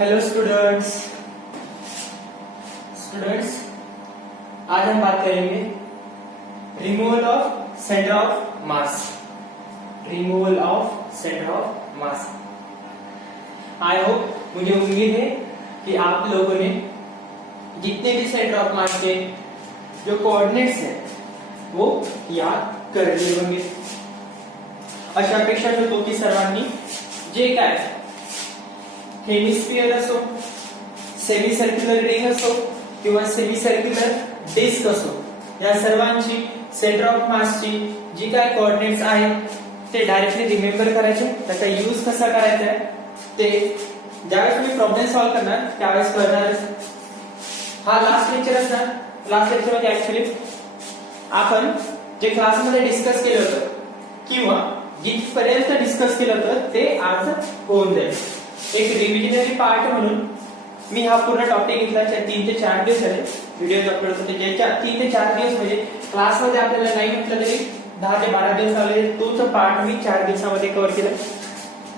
Hello students. आज हम बात करेंगे removal of centre of mass. Removal of centre of mass. I hope, मुझे उम्मीद है कि आप लोगों ने जितने भी सेंटर ऑफ मास के जो कोऑर्डिनेट्स हैं वो याद कर लिए होंगे। अशा अपेक्षा करतो की सर्वांनी जे काय हेमिस्फियर असो, सेमी सर्क्युलर रिंग असो किंवा सेमी सर्क्युलर डिस्क असो, या सर्वांची सेंटर ऑफ मासची जी काय कोऑर्डिनेट्स आहेत ते डायरेक्टली रिमेंबर करायचे, त्याचा यूज कसा करायचा आहे ते ज्यावेळेस तुम्ही प्रॉब्लेम सॉल्व्ह करणार त्यावेळेस कळणार। हा लास्ट लेक्चर असणार। लास्ट लेक्चर मध्ये ऍक्च्युअली आपण जे क्लासमध्ये डिस्कस केलं होतं किंवा जिथपर्यंत डिस्कस केलं होतं ते आज होऊन जाईल। एक रिव्हिजनरी पार्ट म्हणून मी हा पूर्ण टॉपिक घेतला। 3 ते 4 दिवस झाले व्हिडिओ अपलोड करते, ज्याच्या 3 ते 4 दिवस म्हणजे क्लासमध्ये आपल्याला नाही म्हटलं तरी 10 ते 12 दिवस लागले, तोच पार्ट मी 4 दिवसामध्ये कव्हर केला।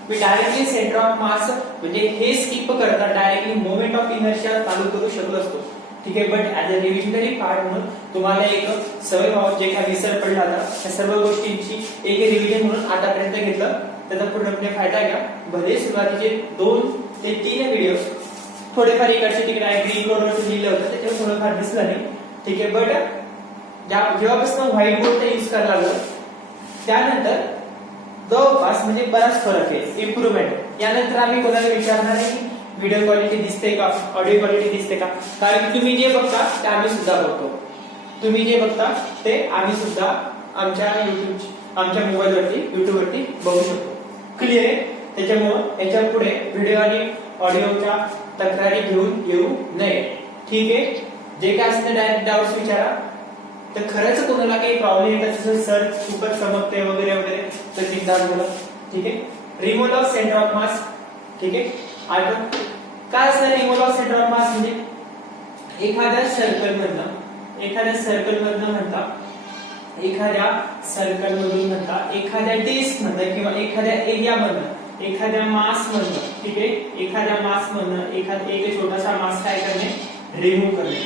मी डायरेक्टली सेंटर ऑफ मास म्हणजे हे स्किप करता डायरेक्टली मोमेंट ऑफ इनर्शिया चालू करू शकलो असतो, ठीक आहे। बट ऍज अ रिव्हिजनरी पार्ट म्हणून तुम्हाला एक सवय व्हावं, जे काही विसर पडला होता त्या सर्व गोष्टींची एक रिव्हिजन म्हणून आतापर्यंत घेतलं, त्याचा पूर्णपणे फायदा घ्या। भले सुरुवातीचे 2 ते 3 व्हिडिओ थोडेफार इकडचे तिकडे ग्रीन बोर्डवर लिहिलं होतं त्याच्यावर थोडंफार दिसलं नाही, ठीक आहे। बट जेव्हापासून व्हाईट बोर्डचा यूज करायला लागलो त्यानंतर जवळपास म्हणजे बराच फरक आहे, इम्प्रूव्हमेंट। यानंतर आम्ही कोणाला विचारणार नाही की व्हिडिओ क्वालिटी दिसते का, ऑडिओ क्वालिटी दिसते का, कारण तुम्ही जे बघता ते आम्ही सुद्धा बघतो। तुम्ही जे बघता ते आम्ही सुद्धा आमच्या मोबाईलवरती युट्यूबवरती बघू शकतो। क्लिअर आहे? त्याच्यामुळे याच्या पुढे व्हिडिओ आणि ऑडिओच्या तक्रारी घेऊन येऊ नये, ठीक आहे। जे काय असेल डायरेक्ट डाउट्स विचारा। तर खरंच कोणाला काही प्रॉब्लेम येतात जसं सर खूपच चमकते वगैरे वगैरे तर चिंता बोला, ठीक आहे। Removal of centre of mass, ठीक आहे। आता काय असतं removal of centre of mass म्हणजे एखाद्या सर्कल मधनं एखाद्या डिस्क मधनं किंवा एखाद्या एरिया मधनं एखाद्या मास मधनं, ठीक आहे, एखाद्या मास मधनं एक छोटासा मास काय करणे, रिमूव्ह करणे।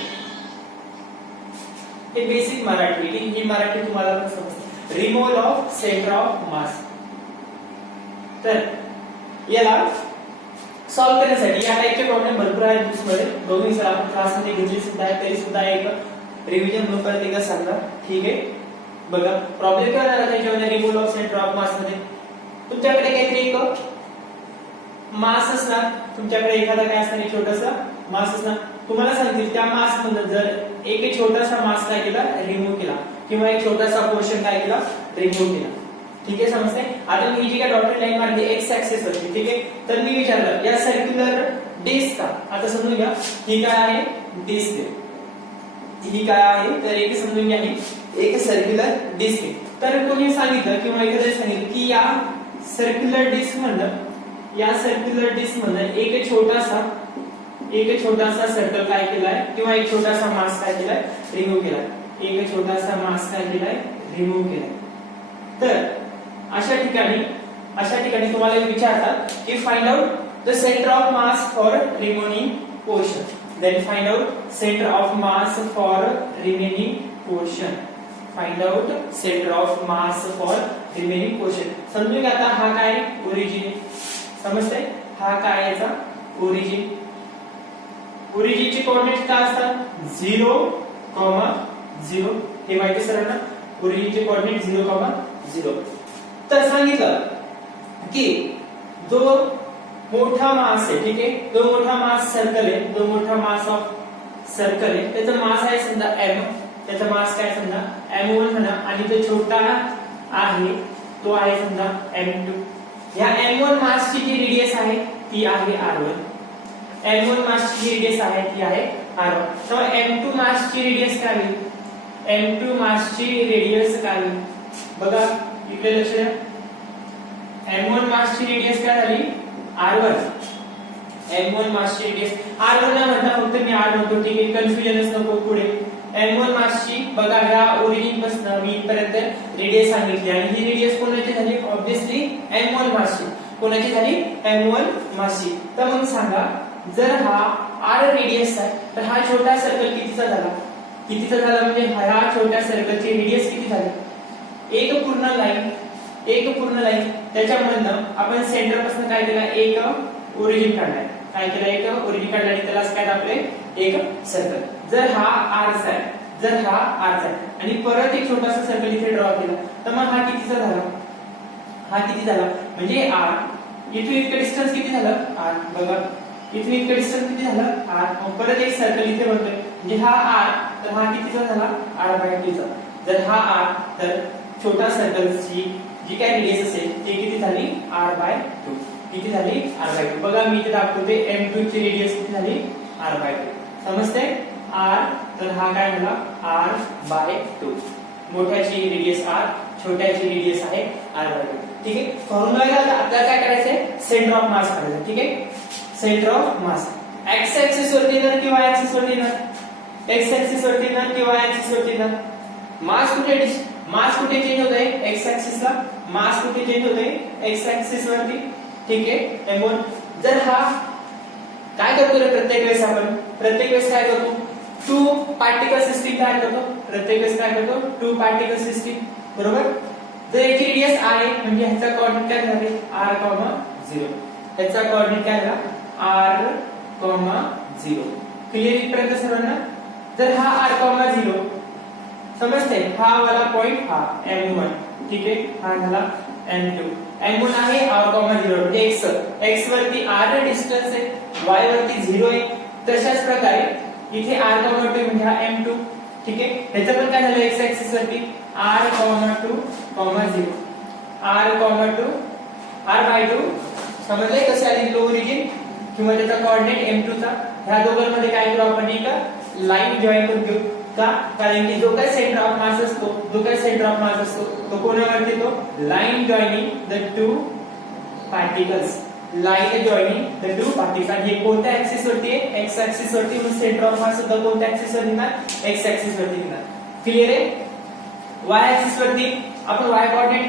हे बेसिक मराठी, ही मराठी तुम्हाला पण समजते। Removal of centre of mass. तर याला सॉल्व्ह करण्यासाठी या टाइपचे प्रॉब्लेम भरपूर आहेत बुक्समध्ये, बघून सर आपण क्लासमध्ये घेतले सुद्धा आहे, तरी सुद्धा एक रिव्हिजन म्हणून परत एकदा सांगा, ठीक आहे। बघा प्रॉब्लेम काय आला त्याच्यामध्ये removal of centre of mass मध्ये तुमच्याकडे काहीतरी एक मास असणार, तुमच्याकडे एखादा काय असणार एक छोटासा मास असणार। तुम्हाला सांगतील त्या मास मधून जर एक छोटासा मास काय केला, रिमूव्ह केला, किंवा एक छोटासा पोर्शन काय केला, रिमूव्ह केला, ठीक आहे, समजते। आता मी जी काय डॉटेड लाईन मारली एक्स ऍक्सिस वरती, ठीक आहे। तर मी विचारलं या सर्क्युलर डिस्क का, आता समजून घ्या ही काय आहे, डिस्क आहे, ही काय आहे तर एक समजून घ्या ही एक सर्क्युलर डिस्क आहे। तर कोणी सांगितलं किंवा एखाद्याने सांगितलं की या सर्क्युलर डिस्क मधनं एक छोटासा सर्कल काय केलाय किंवा एक छोटासा मास काय केलाय, रिमूव्ह केलाय, एक छोटासा मास काय केलाय, रिमूव्ह केलाय। तर अशा ठिकाणी तुम्हाला विचारतात की find out the centre of mass for remaining portion. Then find out center of mass for remaining portion. Find out center of mass for remaining portion. समजून घ्या आता हा काय ओरिजिन, समजतंय? हा काय याचा ओरिजिन। ओरिजिनचे कोऑर्डिनेट्स काय असतात 0, 0 हे माहिती सरांना, ओरिजिनचे कोऑर्डिनेट 0, 0। तर सांगितलं की जो मोठा मास आहे, ठीक आहे, जो मोठा मास सर्कल आहे, जो मोठा मास ऑफ सर्कल आहे त्याचा मास आहे समजा m, त्याचा मास काय समजा m1 म्हणा, आणि जो छोटा आहे तो आहे समजा m2। ह्या m1 मासची जी रेडियस आहे ती आहे r1, m1 मासची जी रेडियस आहे ती आहे r1। तर m2 मासची रेडियस काय होईल, m2 मासची रेडियस काय होईल बघा इकडे लक्ष द्या। m1 मासची रेडियस काय झाली r1, m1 मासची रेडियस r1 ना म्हणता फक्त मी r म्हणतो, ठीक आहे, कन्फ्युजनच नको पुढे। m1 मासची बघा ह्या ओरिजिन पासून मी इथपर्यंत रेडियस सांगितली आणि ही रेडियस कोणाची झाली, ऑब्वियसली m1 मासची। कोणाची झाली, m1 मासची। तर मग सांगा जर हा r रेडियस आहे तर हा छोटा सर्कल कितीचा झाला? कितीचा झाला म्हणजे ह्या छोट्या सर्कलची रेडियस किती झाली? एक पूर्ण लाईन त्याच्यामधनं आपण सेंटर पासून काय केलं? एक ओरिजिन काढलाय. काय केलं? एक ओरिजिन काढला आणि त्याला काय दाखवले? एक सर्कल. जर हा आर्क आहे आणि परत एक छोटासा सर्कल इथे ड्रॉ केला तर मग हा कितीचा झाला? हा किती झाला म्हणजे r इथून इतकं डिस्टन्स किती झालं? r. बघा इथून इतकं डिस्टन्स किती झालं? r. मग परत एक सर्कल इथे बनतोय म्हणजे हा r तर हा कितीचा झाला? r/2 चा. जर हा r तर छोटा सर्कलची जी काय रेडियस असेल ती किती झाली? r/2. किती झाली? r/2. बघा मी इथे दाखवते m2 ची रेडियस किती झाली? r/2. समजते? r तर हा काय झाला? r/2. मोठ्याची रेडियस r, छोट्याची रेडियस आहे r/2. ठीक आहे. फॉर्म्युला काय? आपल्याला काय करायचंय? सेंटर ऑफ मास काढायचं. ठीक आहे. Centre of mass x axis वरती येणार की y ऍक्सिस वरती येणार? x ऍक्सिस वरती येणार की y ऍक्सिस वरती येणार? मास कुठे चेंज होतोय? x ऍक्सिस ला. मास कुठे चेंज होतोय? x ऍक्सिस वरती. ठीक आहे. m1 जर हा काय करतो रे प्रत्येक वेळेस काय करतो? टू पार्टिकल सिस्टीम तयार करतो. प्रत्येक वेळेस काय करतो? Two particle system. बरोबर. जर याची रेडियस r आहे म्हणजे ह्याचा कोऑर्डिनेट काय झाले? r,0. ह्याचा कोऑर्डिनेट काय झाला? r,0. क्लिअर इथपर्यंत सर्वांना? जर हा r,0 समजते हा वाला पॉइंट हा m1. ठीक आहे. हा झाला m2. m1 आहे r,0 म्हणजे x वरती r डिस्टन्स आहे, y वरती 0 आहे. तशाच प्रकारे इथे r,2 म्हणजे हा m2. ठीक आहे. ह्याचं पण काय झालं? x ऍक्सिस वरती r,2, 0. r,2 r/2 समजले कसे आली लो ओरिजिन किंवा त्याचा कोऑर्डिनेट m2 चा. ह्या दोघांमध्ये काय करू आपण? एक लाईन जॉईन करून घेऊ. का? कारण की जो काय सेंटर ऑफ मास असतो तो कोणावरती येतो? Line joining the two particles. आणि हे कोणत्या ऍक्सिस वरती आहे? x ऍक्सिस वरती. म्हणून सेंटर ऑफ मास सुद्धा कोणत्या ऍक्सिस वरती येणार? x ऍक्सिस वरती येणार. क्लिअर आहे? y ऍक्सिस वरती आपण y कोऑर्डिनेट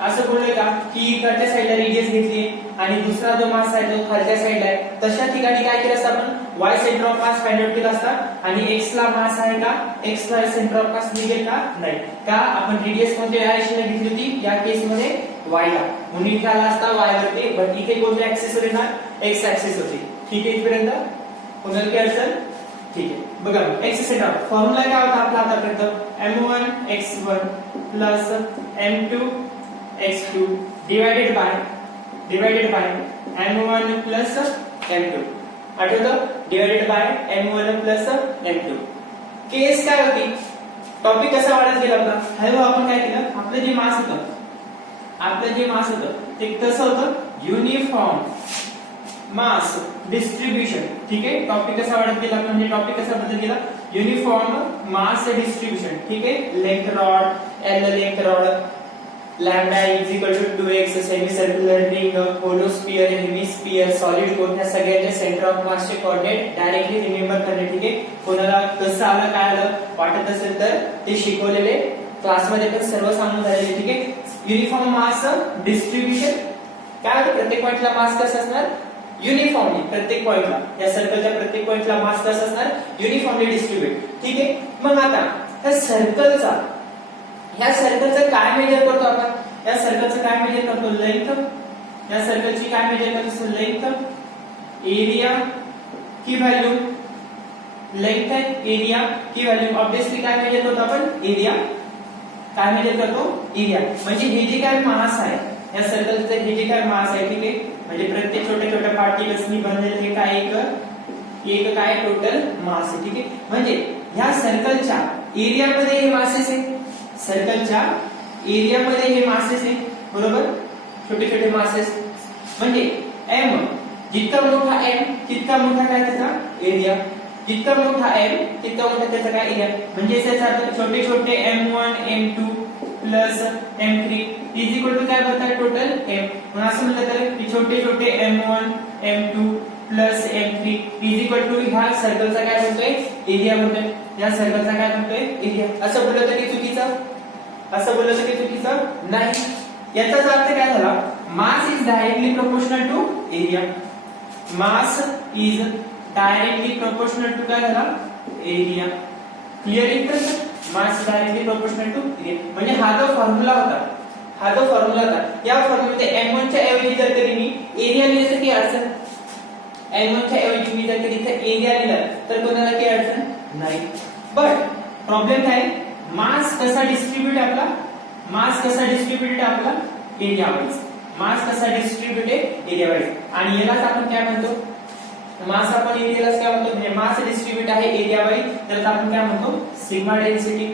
असं बोललोय का की इकडच्या साइडला रेडियस घेतली आणि दुसरा जो मास आहे तो खालच्या साइडला आहे. तशा ठिकाणी काय केलं असतं आपण? y centre of mass find out केला असता आणि x ला मास आहे का? x ला सेंटर ऑफ मास निघेल का? नाही. का? आपण रेडियस कोणत्या डायरेक्शनला घेतली होती? या केस मध्ये y ला. म्हणून इथे आला असता y वरती. बट इथे कोणत्या ऍक्सिस वर येणार? x ऍक्सिस वरती. ठीक आहे. इथपर्यंत कोणाला काय अडचण? ठीक आहे. बघा x सेंटर ऑफ फॉर्म्युला काय होता आपला आतापर्यंत? m1 x1 plus m2 x2 divided bye m1 plus m2. आठवतं? Divided by m1 plus m2. केस काय होती? टॉपिक कसा वाढत गेला आपला? हळूहळू आपण काय केलं? आपलं जे मास होतं ते कसं होतं? Uniform mass distribution. ठीक आहे. टॉपिक कसा वाढत गेला? म्हणजे टॉपिक कसा बदलत गेला? Uniform mass distribution. ठीक आहे. Length rod lambda is equal to 2x semi circular ring hollow sphere hemisphere solid cone ह्या सगळ्यांचे सेंटर ऑफ मास चे कोऑर्डिनेट डायरेक्टली रिमेंबर करणे. ठीक आहे. कोणाला कसं आलं काय आलं वाटत असेल तर ते शिकवलेले क्लासमध्ये पण सर्व सांगून झालेले. ठीक आहे. युनिफॉर्म मास डिस्ट्रीब्यूशन काय होतं? प्रत्येक पॉइंटला मास कसं असणार? युनिफॉर्मली. प्रत्येक पॉइंटला या सर्कलच्या प्रत्येक पॉइंटला मास कसं असणार? Uniformly distribute. ठीक आहे. मग आता ह्या सर्कलचं काय मेजर करतो आपण? या सर्कलचं काय मेजर करतो? लेंथ. या सर्कलची काय मेजर करतो? लेंथ, एरिया की व्हॅल्यू? लेंथ आहे, एरिया की व्हॅल्यू? ऑब्वियसली काय मेजर करतो आपण? एरिया. काय मेजर करतो? एरिया. म्हणजे हे जे काय मास आहे या सर्कलचं हे जे काय मास आहे. ठीक आहे. म्हणजे प्रत्येक छोट्या पार्टिकल्सनी बनलेलं हे काय एक काय टोटल मास आहे. ठीक आहे. म्हणजे ह्या सर्कलच्या एरियामध्ये हे मासेस आहे. सर्कलच्या एरियामध्ये हे मासेस आहे. बरोबर. छोटे मासेस म्हणजे m जितका मोठा m तितका मोठा काय त्याचा एरिया. जितका मोठा m तितका मोठा त्याचा काय एरिया. म्हणजे याचा अर्थ छोटे m1 m2 plus m3 is equal to काय बनतात? Total m. म्हणून असं म्हटलं तर की छोटे m1 m2 plus m3 is equal to ह्या सर्कलचा काय बनतोय? एरिया बनतोय. या सर्कलचा काय बनतोय? एरिया. असं बोललं तर की चुकीचं नाही. याचा अर्थ काय झाला? Mass is directly proportional to area. Mass is directly proportional to काय झाला एरिया. क्लिअर इथपर्यंत mass directly proportional to area. म्हणजे हा जो फॉर्म्युला होता या फॉर्म्युल्यामध्ये m1 च्या ऐवजी जर कधी मी एरिया लिहिलं तर काही अडचण. m1 च्या ऐवजी मी जर कधी इथे एरिया लिहिला तर कोणाला काही अडचण नाही. बट प्रॉब्लेम काय मास कसा डिस्ट्रीब्यूट आपला एरिया वाईज. मास कसा डिस्ट्रीब्यूट आहे एरिया वाईज. आणि यालाच आपण काय म्हणतो मास आपण एरियालाच काय म्हणतो म्हणजे मास डिस्ट्रीब्यूट आहे एरिया वाईज तर आपण काय म्हणतो सिग्मा डेन्सिटी.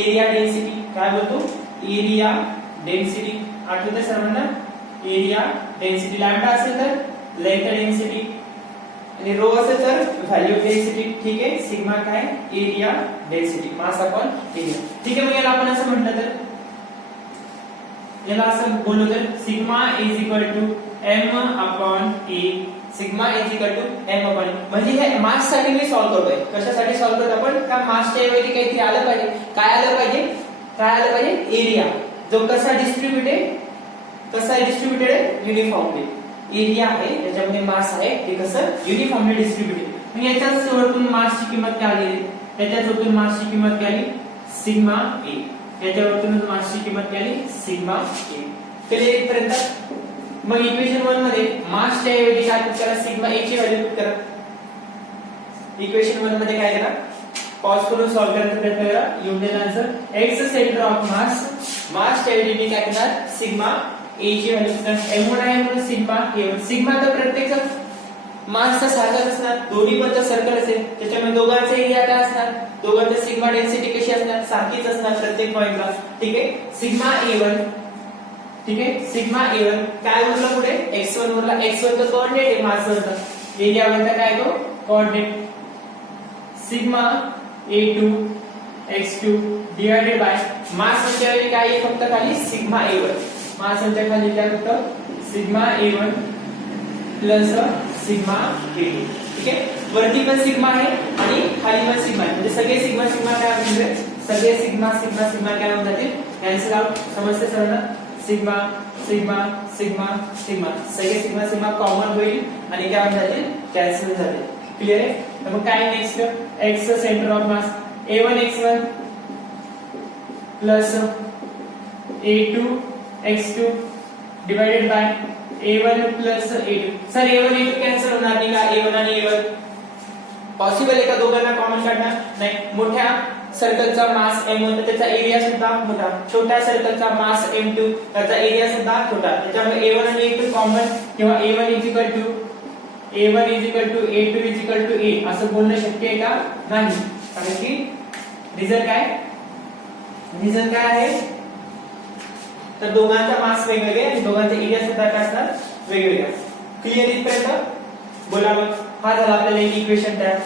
एरिया डेन्सिटी काय बोलतो एरिया डेन्सिटी. आठवतं सर्वांना एरिया डेन्सिटी. लॅम्बडा असेल तर लेंथ डेन्सिटी आणि रो असेल तर व्हॅल्यू डेन्सिटी. ठीक आहे सिग्मा काय area density mass upon area. ठीक आहे मग याला आपण असं म्हटलं तर याला असं बोललो तर sigma is equal to m upon e. Sigma is equal to m upon e. म्हणजे हे मास साठी मी सॉल्व्ह करतोय. कशासाठी सॉल्व्ह करतो आपण का मासच्या ऐवजी काहीतरी आलं पाहिजे. काय आलं पाहिजे एरिया जो कसा डिस्ट्रीब्युटेड आहे युनिफॉर्मली. एरिया आहे त्याच्यामध्ये मास आहे ते कसं युनिफॉर्मली डिस्ट्रीब्युटेड. मग याच्याच सोबतून मासची किंमत काय आली त्याच्यासोबतून मासची किंमत काय आली सिग्मा ए. याच्यावरतूनच मासची किंमत काय आली सिग्मा ए. क्लिअर इथपर्यंत. मग इक्वेशन 1 मध्ये मासच्या ऐवजी काय पुट करा सिग्मा ए ची व्हॅल्यू पुट करा. इक्वेशन 1 मध्ये काय करा पॉज करून सॉल्व्ह करायचा प्रयत्न करा. येऊन देईल आन्सर x सेंटर ऑफ मासच्या ऐवजी मी काय करणार सिग्मा ए ची व्हॅल्यू m1 आहे म्हणून सिग्मा a1. सिग्मा तर प्रत्येक मासचा सारखाच असणार. दोन्ही पण तर सर्कल असेल त्याच्यामुळे दोघांचा एरिया काय असणार दोघांची सिग्मा डेन्सिटी कशी असणार सारखीच असणार प्रत्येक पॉइंटला. ठीक आहे सिग्मा a1. ठीक आहे सिग्मा a1 काय उरला पुढे x1 उरला. x1 तो कोऑर्डिनेट आहे मासवरचा. एरिया वरचा काय तो coordinate sigma a2 x2 divided by मासच्या ऐवजी काय आहे फक्त खाली सिग्मा a1. मासच्या खाली काय फक्त sigma a1 plus sigma a2. ठीक आहे वरती पण सिग्मा आहे आणि खाली पण सिग्मा आहे. म्हणजे सगळे सिग्मा काय म्हणजे सगळे सिग्मा काय होऊन जातील कॅन्सल आउट. समजते सर्वांना सिग्मा सगळे सिग्मा कॉमन होईल आणि काय होऊन जातील कॅन्सल जातील. क्लिअर आहे. तर मग काय next x centre of mass a1 x1 plus a2 x2 divided by a1 plus a2. Sir a1 a2 cancel होणार नाही का a1 आणि a1 पॉसिबल आहे का दोघांना कॉमन काढणार नाही. मोठ्या सर्कलचा मास m1 तर त्याचा एरिया सुद्धा मोठा. छोट्या सर्कलचा मास m2 त्याचा एरिया सुद्धा छोटा. त्याच्यामुळे a1 आणि a2 कॉमन किंवा a1 is equal to a2 असं बोलणं शक्य आहे का नाही. कारण की रिझन काय आहे तर दोघांचा मास वेगवेगळे आणि दोघांचा एरिया सुद्धा काय असणार वेगवेगळा. क्लिअर इथपर्यंत बोला. मग हा झाला आपल्याला एक इक्वेशन तयार.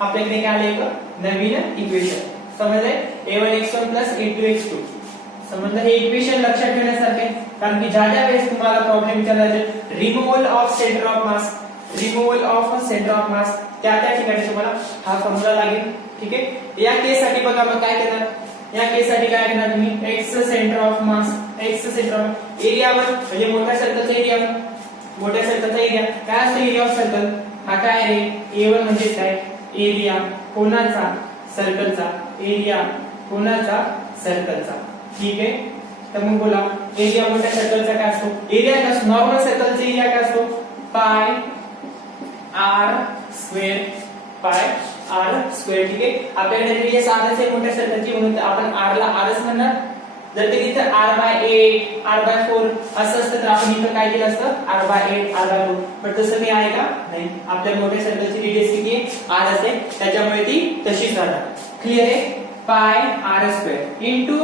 आपल्याकडे काय आले एक नवीन इक्वेशन समजले a1 x1 a2 x2. समजलं हे इक्वेशन लक्षात ठेवण्यासारखे कारण की ज्या वेळेस तुम्हाला प्रॉब्लेम विचारला removal of centre of mass त्या ठिकाणी तुम्हाला हा फॉर्म्युला लागेल. ठीक आहे या केस साठी बघा मग काय करणार. या केस साठी काय करणार तुम्ही x सेंटर ऑफ मास एरियावर म्हणजे मोठ्या सर्कलचा एरिया काय असतो एरिया ऑफ सर्कल हा काय रे a1 म्हणजे काय एरिया कोणाचा सर्कलचा ठीक आहे. तर मग बोला एरिया मोठ्या सर्कलचा काय असतो एरिया काय असतो नॉर्मल सर्कलचा एरिया काय असतो पाय r स्क्वेअर. ठीक आहे आपल्याकडे रेडियस r आहे मोठ्या सर्कलची म्हणून आपण r ला rच म्हणणार. जर ते इथे r/8 r/4 असं असतं तर आपण इथं काय केलं असतं r/8 r/4. पण तसं काही आहे का नाही. आपल्या मोठ्या सर्कलची रेडियस किती आहे r असते त्याच्यामुळे ती तशीच राहणार. क्लिअर आहे पाय r² इंटू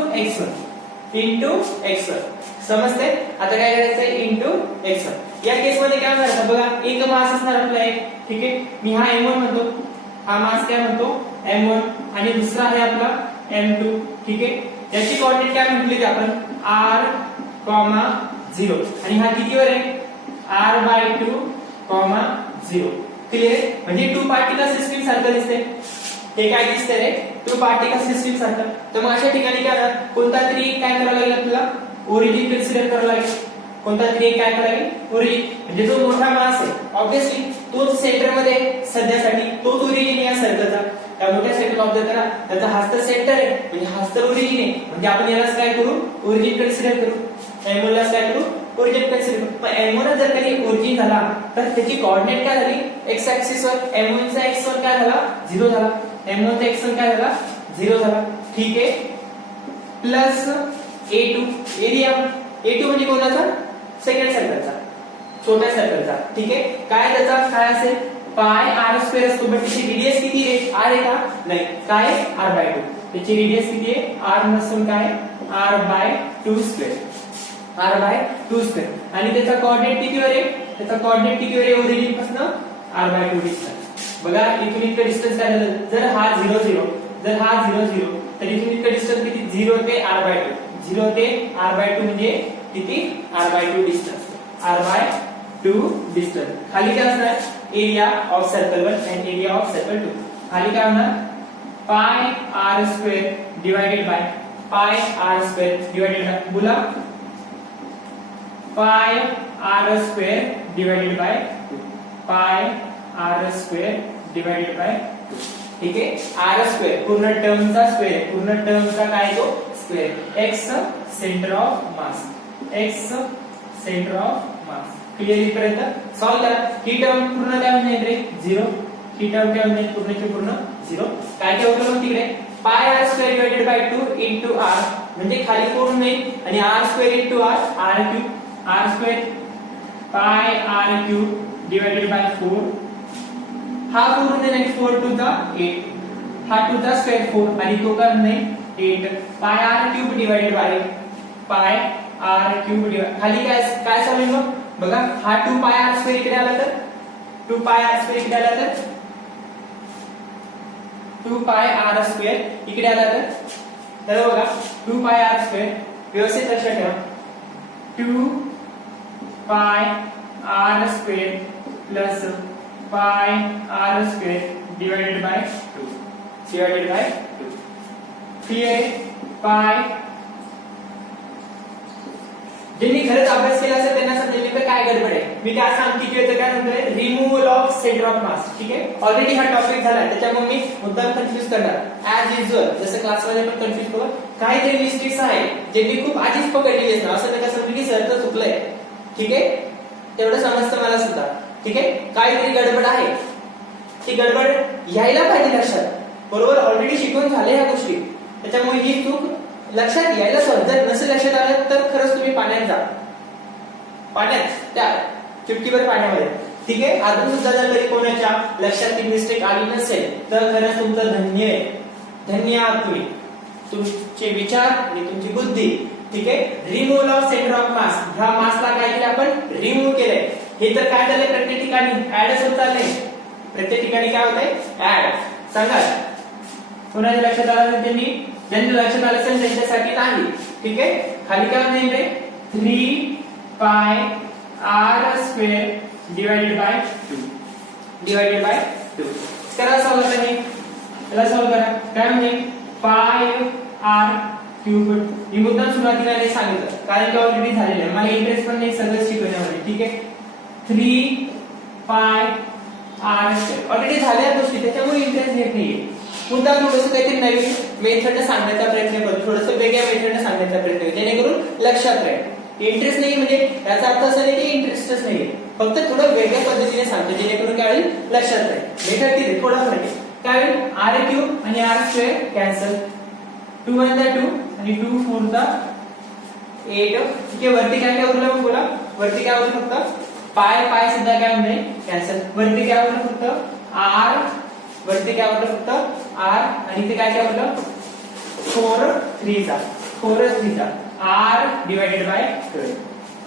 x1 समजते. आता काय करायचंय इंटू x1. या केस मध्ये काय होणार बघा एक मास असणार आपला एक. ठीक आहे मी हा m1 म्हणतो हा मास काय म्हणतो m1 आणि दुसरा आहे आपला m2. ठीक आहे याची कोऑर्डिनेट काय म्हटली ते आपण r, 0 आणि हा कितीवर आहे r/2, 0. क्लिअर म्हणजे टू पार्टिकल सिस्टीम सारखं दिसते. हे काय दिसतंय रे टू पार्टिकल सिस्टीम सारखं. तर मग अशा ठिकाणी काय कोणता तरी काय करायला लागेल आपल्याला ओरिजिन कन्सिडर करायला लागेल. कोणता तरी काय करायला लागेल ओरिजिन म्हणजे जो मोठा मास आहे ऑब्वियसली तोच सेंटरमध्ये सध्यासाठी तोच ओरिजिन या सर्कलचा, त्या मोठ्या सर्कल ऑब्झर्व करा, त्याचा हाच तर सेंटर आहे, म्हणजे हाच तर ओरिजिन आहे, म्हणजे आपण यालाच काय करू, ओरिजिन कन्सिडर करू, M1 ला काय करू, ओरिजिन कन्सिडर करू. पण M1 जर कधी ओरिजिन झाला तर त्याची कोऑर्डिनेट काय झाली, x ऍक्सिस वर M1 चा x1 काय झाला, 0 झाला, M1 चा x1 काय झाला, 0 झाला. ठीक आहे. प्लस A2 एरिया, A2 म्हणजे कोणाचा, सेकंड सर्कलचा, छोट्या सर्कलचा. ठीक आहे. काय त्याचा काय असेल, पाय r स्क्वेअर असतो, पण त्याची रेडियस किती आहे, r आहे का, नाही, काय r/2. त्याची रेडियस किती आहे, r नसून काय r/2 स्क्वेअर, r/2 स्क्वेअर. आणि त्याचा कोऑर्डिनेट किती वर आहे, त्याचा कोऑर्डिनेट किती वर आहे, ओरिजिन पासून r/2 डिस्टन्स. बघा इथून इतकं डिस्टन्स काय झालं, जर हा 0 0, जर हा 0 0, तर इथून इतकं डिस्टन्स किती, 0 ते r/2, 0 ते r/2 म्हणजे किती, r/2 डिस्टन्स, r/2 डिस्टन्स. खाली काय असणार, area of circle 1 and area of circle 2. खाली काय होणार, पाय r स्क्वेअर डिवाइडेड बाय पाय r स्क्वेअर डिवाइडेड बाय, बोला, पाय r स्क्वेअर डिवाइडेड बाय 2, पाय r स्क्वेअर डिवाइडेड बाय 2. ठीक आहे. r स्क्वेअर पूर्ण टर्मचा स्क्वेअर, पूर्ण टर्मचा काय तो square, x centre of mass, x centre of mass. Clear इथपर्यंत सॉल्व करा. ही टर्म पूर्ण काय होऊन जाईल रे, 0. ही टर्म काय होऊन जाईल, पूर्णची पूर्ण 0. काय काय होतं मग तिकडे, पाय r square divided by 2 into r, म्हणजे खाली 4 होईल, आणि r square into r, r cube, r square पाय r क्यूब डिवाइडेड बाय 4, हा 4 होऊन जाईल, आणि 4 टू द 8, हा 2 चा स्क्वेअर 4, आणि तो काय होऊन जाईल 8, पाय r क्यूब डिवाइडेड बाय पाय r क्यूब डिवाइड, खाली काय काय सॉल्व मग बघा, हा 2 पाय r स्क्वेअर इकडे आला तर, 2 पाय r स्क्वेअर इकडे आला तर, 2 पाय r स्क्वेअर इकडे आला तर बघा 2 पाय r स्क्वेअर, व्यवस्थित लक्षात ठेवा, 2 पाय r स्क्वेअर प्लस पाय r square divided by 2, divided by 2. Clear. पाय, ज्यांनी खरंच अभ्यास केला असेल त्यांना समजेल नेमकं काय गडबड आहे. मी काय सांगते की याचं काय म्हणतोय, removal of centre of mass. ठीक आहे. ऑलरेडी हा टॉपिक झालाय, त्याच्यामुळे मी मुद्दाम कन्फ्युज करणार ऍज युजुअल, जसं क्लासमध्ये पण कन्फ्युज करू. काहीतरी मिस्टेक्स आहेत जे मी खूप आधीच पकडलेली असणार, असं नका समजू की सर तर चुकलंय. ठीक आहे. तेवढं समजतं मला सुद्धा. ठीक आहे. काहीतरी गडबड आहे, ती गडबड यायला पाहिजे लक्षात. बरोबर, ऑलरेडी शिकून झाले ह्या गोष्टी, त्याच्यामुळे ही चूक लक्षात यायला हवं. जर नसेल लक्षात आलं तर खरंच तुम्ही पाण्यात जा, पाण्यात त्या चुटकीभर पाण्यामध्ये. ठीक आहे. अजून सुद्धा जर कधी कोणाच्या लक्षात ती मिस्टेक आली नसेल तर खरंच तुमचं धन्य आहे, धन्य आहात तुम्ही, तुमचे विचार आणि तुमची बुद्धी. ठीक आहे. Removal of centre of mass, ह्या मासला काय केलं आपण, रिमूव्ह केलंय. हे तर काय झालंय, प्रत्येक ठिकाणी ऍडच होत चाललंय, प्रत्येक ठिकाणी काय होतंय, ऍड. सांगा कोणाच्या लक्षात आलं, त्यांनी ज्यांनी लक्षात आलं असेल त्यांच्यासाठी नाही. ठीक आहे. खाली काय होईल रे, 3 पाय r square divided by 2, divided by 2. करा सॉल्व करा, त्याला सॉल्व करा. काय म्हणजे पाय r क्यूब. मी मुद्दाम सुरुवातीला नाही सांगितलं कारण की ऑलरेडी झालेलं आहे, मला इंटरेस्ट पण नाही सगळं शिकवण्यामध्ये. ठीक आहे. 3 पाय r स्क्वेअर ऑलरेडी झाल्या गोष्टी, त्याच्यामुळे इंटरेस्ट येत नाहीये. मुद्दाम थोडंसं काहीतरी नवीन मेथडने सांगण्याचा प्रयत्न करतो, थोडंसं वेगळ्या मेथडने सांगण्याचा प्रयत्न करतो, जेणेकरून लक्षात राहील. इंटरेस्ट नाही म्हणजे याचा अर्थ असा नाही की इंटरेस्टच नाहीये, फक्त थोडं वेगळ्या पद्धतीने सांगतो जेणेकरून काय होईल, लक्षात राहील. मेथड किती थोडा फरक आहे. काय होईल, r क्यूब आणि r स्क्वेअर कॅन्सल, 2 1 दा 2 आणि 2 4 दा 8. ठीक आहे. वरती काय काय उरलं बोला, वरती काय उरलं, फक्त पाय पाय सुद्धा काय म्हणजे कॅन्सल. वरती काय उरलं, फक्त r, वरती काय उरलं, फक्त r, आणि ते काय काय उरलं, 4 3 चा, 4 3 चा r divided bye 12,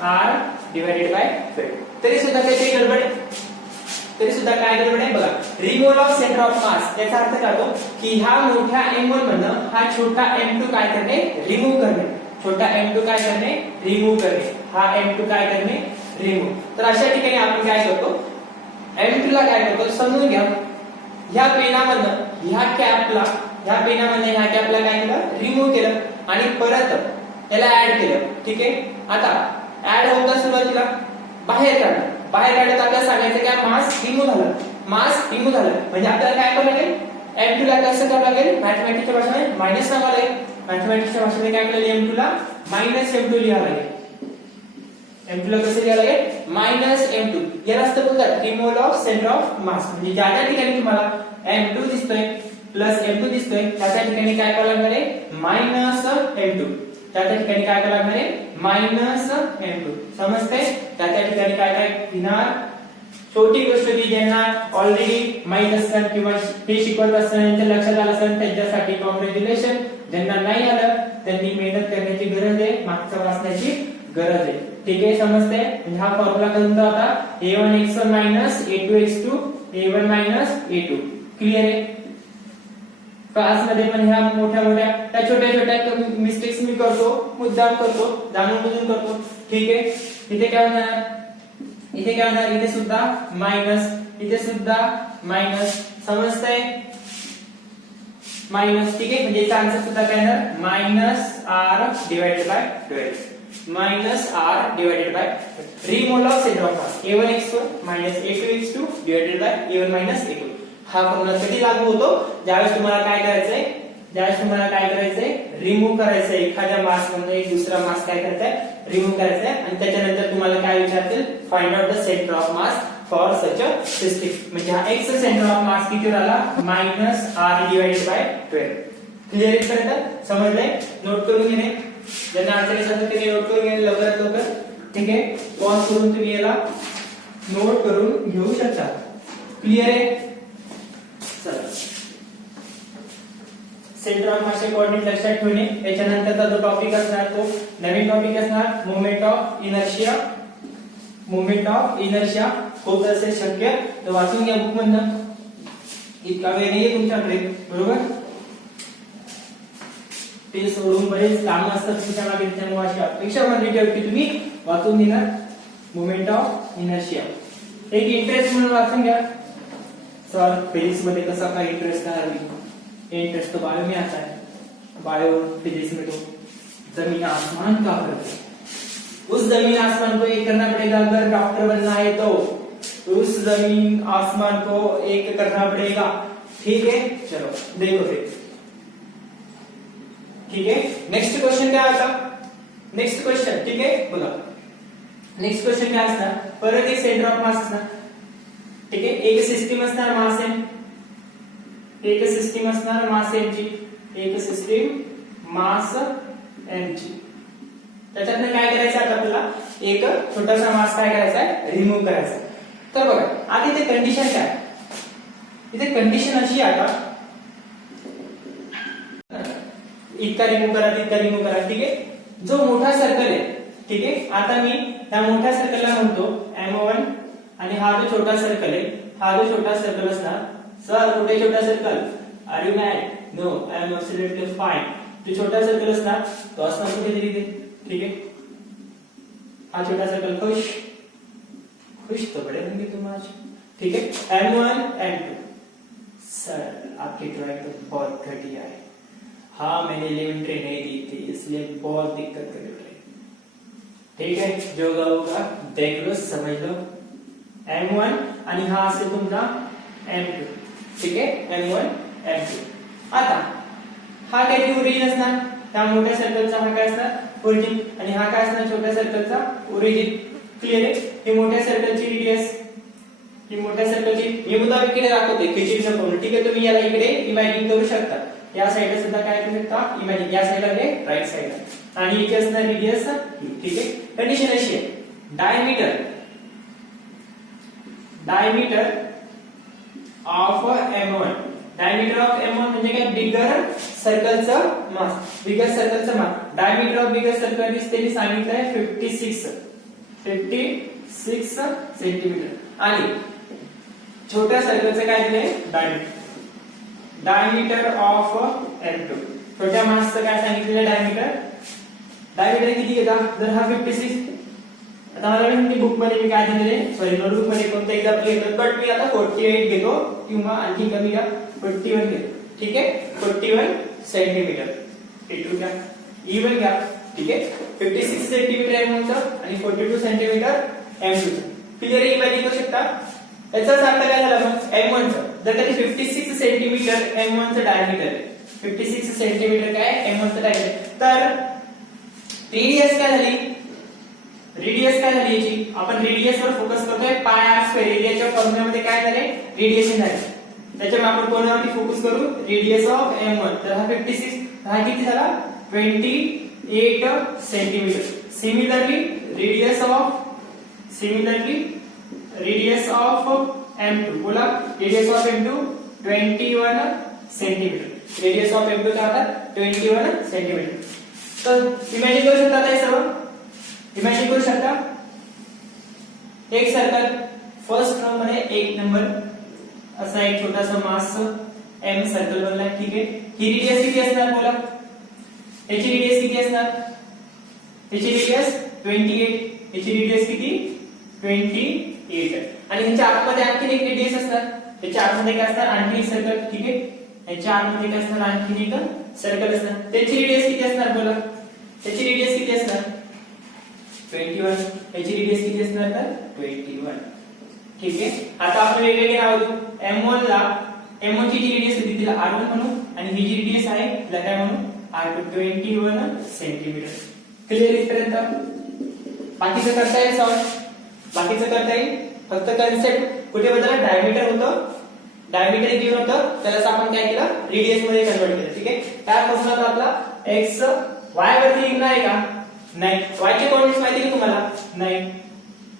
r divided bye 12. तरी सुद्धा काही गडबड आहे, तरी सुद्धा काय गडबड आहे बघा. Removal of centre of mass याचा अर्थ काय होतो की ह्या मोठ्या m1 मधनं हा छोटा m2 काय करणे, रिमूव्ह करणे. छोटा m2 काय करणे, रिमूव्ह करणे. हा m2 काय करणे, रिमूव्ह. तर अशा ठिकाणी आपण काय करतो, m2 ला काय करतो समजून घ्या. ह्या पेनामधनं ह्या कॅपला, ह्या पेनामधनं ह्या कॅपला काय केलं, रिमूव्ह केलं आणि परत याला ऍड केलं. ठीक आहे. आता ऍड होता सुरुवातीला बाहेर काढलं, बाहेर काढत आपल्याला सांगायचं काय मास रिमूव्ह झालं, मास रिमूव्ह झालं म्हणजे आपल्याला काय करावं लागेल, m2 ला कसं करावं लागेल, मॅथमॅटिक्सच्या भाषेमध्ये मायनस करावं लागेल, मॅथमॅटिक्सच्या भाषेमध्ये काय करायला m2 ला मायनस m2 लिहावं लागेल, m2 ला कसं लिहावं लागेल मायनस m2. याला असतं बोलतात removal of centre of mass. म्हणजे ज्या ज्या ठिकाणी तुम्हाला m2 दिसतोय प्लस m2 दिसतोय त्या त्या ठिकाणी काय करावं लागणार आहे मायनस m2, त्या त्या ठिकाणी काय करावं लागणार आहे मायनस m2. समजतंय? त्या त्या ठिकाणी काय काय लिहिणार, छोटी गोष्ट की ज्यांना ऑलरेडी माहित असतात किंवा हे शिकवत असतात त्यांच्या लक्षात आलं असेल त्यांच्यासाठी कॉंग्रॅच्युलेशन. ज्यांना नाही आलं त्यांनी मेहनत करण्याची गरज आहे, मागचं वाचण्याची गरज आहे. ठीक आहे, समजतंय? म्हणजे हा फॉर्म्युला करून आता a1x1 a2x2 a1 a2 clear आहे. क्लास मध्ये पण ह्या मोठ्या मोठ्या त्या छोट्या छोट्या मिस्टेक्स मी करतो, मुद्दाम करतो, जाणून बुजून करतो. ठीक आहे, इथे काय होणार, इथे काय होणार, इथे सुद्धा मायनस, इथे सुद्धा मायनस. समजतंय? मायनस. ठीक आहे, म्हणजे याचा आन्सर सुद्धा काय येणार minus r divided bye 12, minus r divided bye removal of centre of mass a1x1 a2x2 divided by a1 a2. हा फॉर्म्युला कधी लागू होतो, ज्यावेळेस तुम्हाला काय करायचंय, ज्यावेळेस तुम्हाला काय करायचंय रिमूव्ह करायचंय एखाद्या मास मधून एक दुसरा मास काय करायचंय रिमूव्ह करायचंय आणि त्याच्यानंतर तुम्हाला काय विचारतील, find out the centre of mass for such a system. म्हणजे हा x सेंटर ऑफ मास किती आला minus r divided bye 12. Clear इथपर्यंत समजलंय? नोट करून घेणे, ज्यांना आन्सर असेल ते नोट करून घेणे लवकरात लवकर. ठीक आहे, पॉज करून तुम्ही याला नोट करून घेऊ शकता. क्लिअर आहे? सेंटर ऑफ मासचे कोऑर्डिनेट लक्षात ठेवणे. याच्यानंतरचा जो टॉपिक असणार तो नवीन टॉपिक असणार moment of inertia. Moment of inertia होत असेल शक्य तर वाचून घ्या बुक मधनं, इतका वेळ नाहीये तुमच्याकडे, बरोबर? ते सोडून बरेच काम असतात तुमच्या मागे, त्यामुळे अशी अपेक्षा मानली ठेवते तुम्ही वाचून घेणार मोमेंट ऑफ इनर्शिया. एक इंटरेस्ट म्हणून वाचून घ्या. सर फिजिक्स मध्ये कसा काय इंटरेस्ट आहे, इंटरेस्ट तो बायो में आता है, बायो फिजिक्स में तो जमीन आसमान का फर्क है. उस जमीन आसमान को एक करना पड़ेगा अगर डॉक्टर बनना है तो, उस जमीन आसमान को एक करना पड़ेगा. ठीक है, चलो देखो फिर. ठीक है, नेक्स्ट क्वेश्चन क्या आता, नेक्स्ट क्वेश्चन. ठीक है, बघा नेक्स्ट क्वेश्चन काय असणार, परत एक सेंटर ऑफ मास असणार. ठीक आहे, एक सिस्टीम असणार मास एम, एक सिस्टीम असणार मास एम ची, एक सिस्टीम मास एम ची. त्याच्यातनं काय करायचं आता आपल्याला, एक छोटासा मास काय करायचा आहे रिमूव्ह करायचा. तर बघा आता इथे कंडिशन काय, इथे कंडिशन अशी आहे आता इतका रिमूव्ह करा तितका रिमूव्ह करा. ठीक आहे, जो मोठा सर्कल आहे, ठीक आहे, आता मी त्या मोठ्या सर्कलला म्हणतो M1 आणि हा जो छोटा सर्कल आहे, हा जो छोटा सर्कल असणार. सर कुठे छोटा circle, are you mad, no I am absolutely fine. जो छोटा सर्कल असणार तो असणार कुठेतरी इथे. ठीक है, हा छोटा सर्कल खुश खुश तो बड़े होंगे तुम आज. ठीक है, M1 M2. सर आपकी ड्राइंग तो बहुत घटिया है. हाँ मैंने एलिमेंट्री नहीं दी थी इसलिए बहुत दिक्कत कर रही. ठीक है, जो होगा देख लो समझ लो. M1 आणि हा असेल तुमचा M2. ठीक आहे, M1 M2. आता हा काय ओरिजिन असणार, त्या मोठ्या सर्कलचा हा काय असणार ओरिजिन आणि हा काय असणार छोट्या सर्कलचा ओरिजिन. क्लिअर आहे? ही मोठ्या सर्कलची रेडियस, ही मोठ्या सर्कलची मी मुद्दा इकडे दाखवते खिचडी नको. ठीक आहे, तुम्ही याला इकडे इमॅजिन करू शकता. या साइडला सुद्धा काय करू शकता इमॅजिन, या साइडला आहे राइट साइडला आणि इथे असणार रेडियस. ठीक आहे, कंडिशन अशी आहे diameter of M1, diameter of M1 म्हणजे काय बिगर सर्कलचं मास, बिगर सर्कलचं mass. Diameter of bigger circle is त्यांनी सांगितलंय 56 सेंटीमीटर आणि छोट्या सर्कलचं काय दिलंय डायमीटर ऑफ M2. छोट्या मासचं काय सांगितलेलं डायमीटर किती घेतात, जर हा 56, आता मला मी बुक मध्ये मी काय दिलेले सॉरी नोटबुक मध्ये कोणतं एक्झाम्पल घेतलं बट मी आता 48 घेतो किंवा आणखी कमी घ्या 41 घेतो. ठीक आहे, 41 सेंटीमीटर. T2 घ्या, E1 घ्या. ठीक आहे, 56 सेंटीमीटर M1 चं आणि 42 सेंटीमीटर M2 चं. क्लिअर इमॅजिन करू शकता. याचाच अर्थ काय झाला मग M1 चं जर कधी 56 सेंटीमीटर M1 चं डायमीटर आहे, 56 सेंटीमीटर काय M1 चं डायमीटर, तर रेडियस काय झाली, रेडियस काय झाली याची, आपण रेडियस वर फोकस करतोय, पाय आर स्क्वेअर एरियाच्या फॉर्म्युल्यामध्ये काय झाले रेडिएशन झाले, त्याच्यामुळे आपण कोणावरती फोकस करू रेडियस ऑफ M1. तर हा 56 हा किती झाला 28 centimetre. Similarly radius of M2 बोला radius of M2 21 centimetre. Radius of M2 काय होता 21 सेंटीमीटर. तर इमॅजिन करू शकता काय सर्व, इमॅजिन करू शकता एक सर्कल फर्स्ट रो मध्ये 1 नंबर असा एक छोटासा मास M सर्कल बनला. ठीक आहे, ही रेडियस किती असणार बोला, याची रेडियस किती असणार, याची रेडियस 28, याची रेडियस किती 28 आणि ह्याच्या आतमध्ये आणखी एक रेडियस असणार, त्याच्या आतमध्ये काय असणार आणखी एक सर्कल. ठीक आहे, ह्याच्या आतमध्ये काय असणार आणखी एक सर्कल असणार, त्याची रेडियस किती असणार बोला, त्याची रेडियस किती असणार 21, याची रेडियस किती असणार तर 21. ठीक आहे, आता आपण वेगवेगळे नाव देऊ. M1 ला M1 ची जी रेडियस होती तिला R1 म्हणू आणि ही जी रेडियस आहे तिला काय म्हणू R2. 21 सेंटीमीटर. क्लिअर इथपर्यंत. बाकीचं करता येईल सॉल्व, बाकीचं करता येईल, फक्त कन्सेप्ट कुठे बदलला डायमीटर होतं, डायमीटर गिव्हन होतं त्यालाच आपण काय केलं रेडियस मध्ये कन्वर्ट केलं. ठीक आहे, त्यापासून आपला x y वरती निघणार आहे का नाही, y चे कोऑर्डिनेट्स माहिती आहे तुम्हाला नाही,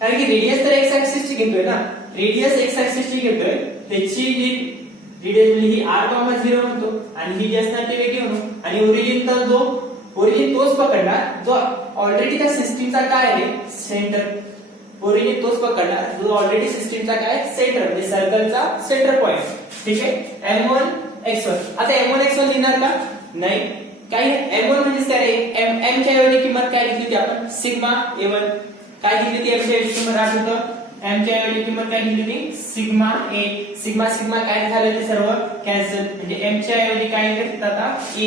कारण की रेडियस तर x ऍक्सिस ची घेतोय ना, रेडियस x ऍक्सिस ची घेतोय, त्याची जी रेडियस म्हणजे ही r,0 म्हणतो आणि ही जी असणार ती वेगळी म्हणू आणि ओरिजिन तर जो ओरिजिन तोच पकडणार जो ऑलरेडी त्या सिस्टीमचा काय आहे सेंटर, ओरिजिन तोच पकडणार जो ऑलरेडी सिस्टीमचा काय सेंटर म्हणजे सर्कलचा सेंटर पॉइंट. ठीक आहे, M1 x1. आता M1 x1 लिहिणार का नाही, काही M1 म्हणजे काय M च्या ऐवजी किंमत काय घेतली होती आपण सिग्मा A1. काय घेतली होती M च्या ऐवजी किंमत आठवतं, M च्या ऐवजी किंमत काय घेतली होती सिग्मा A. सिग्मा सिग्मा काय झालं ते सर्व कॅन्सल, म्हणजे M च्या ऐवजी काय घेतलं आता A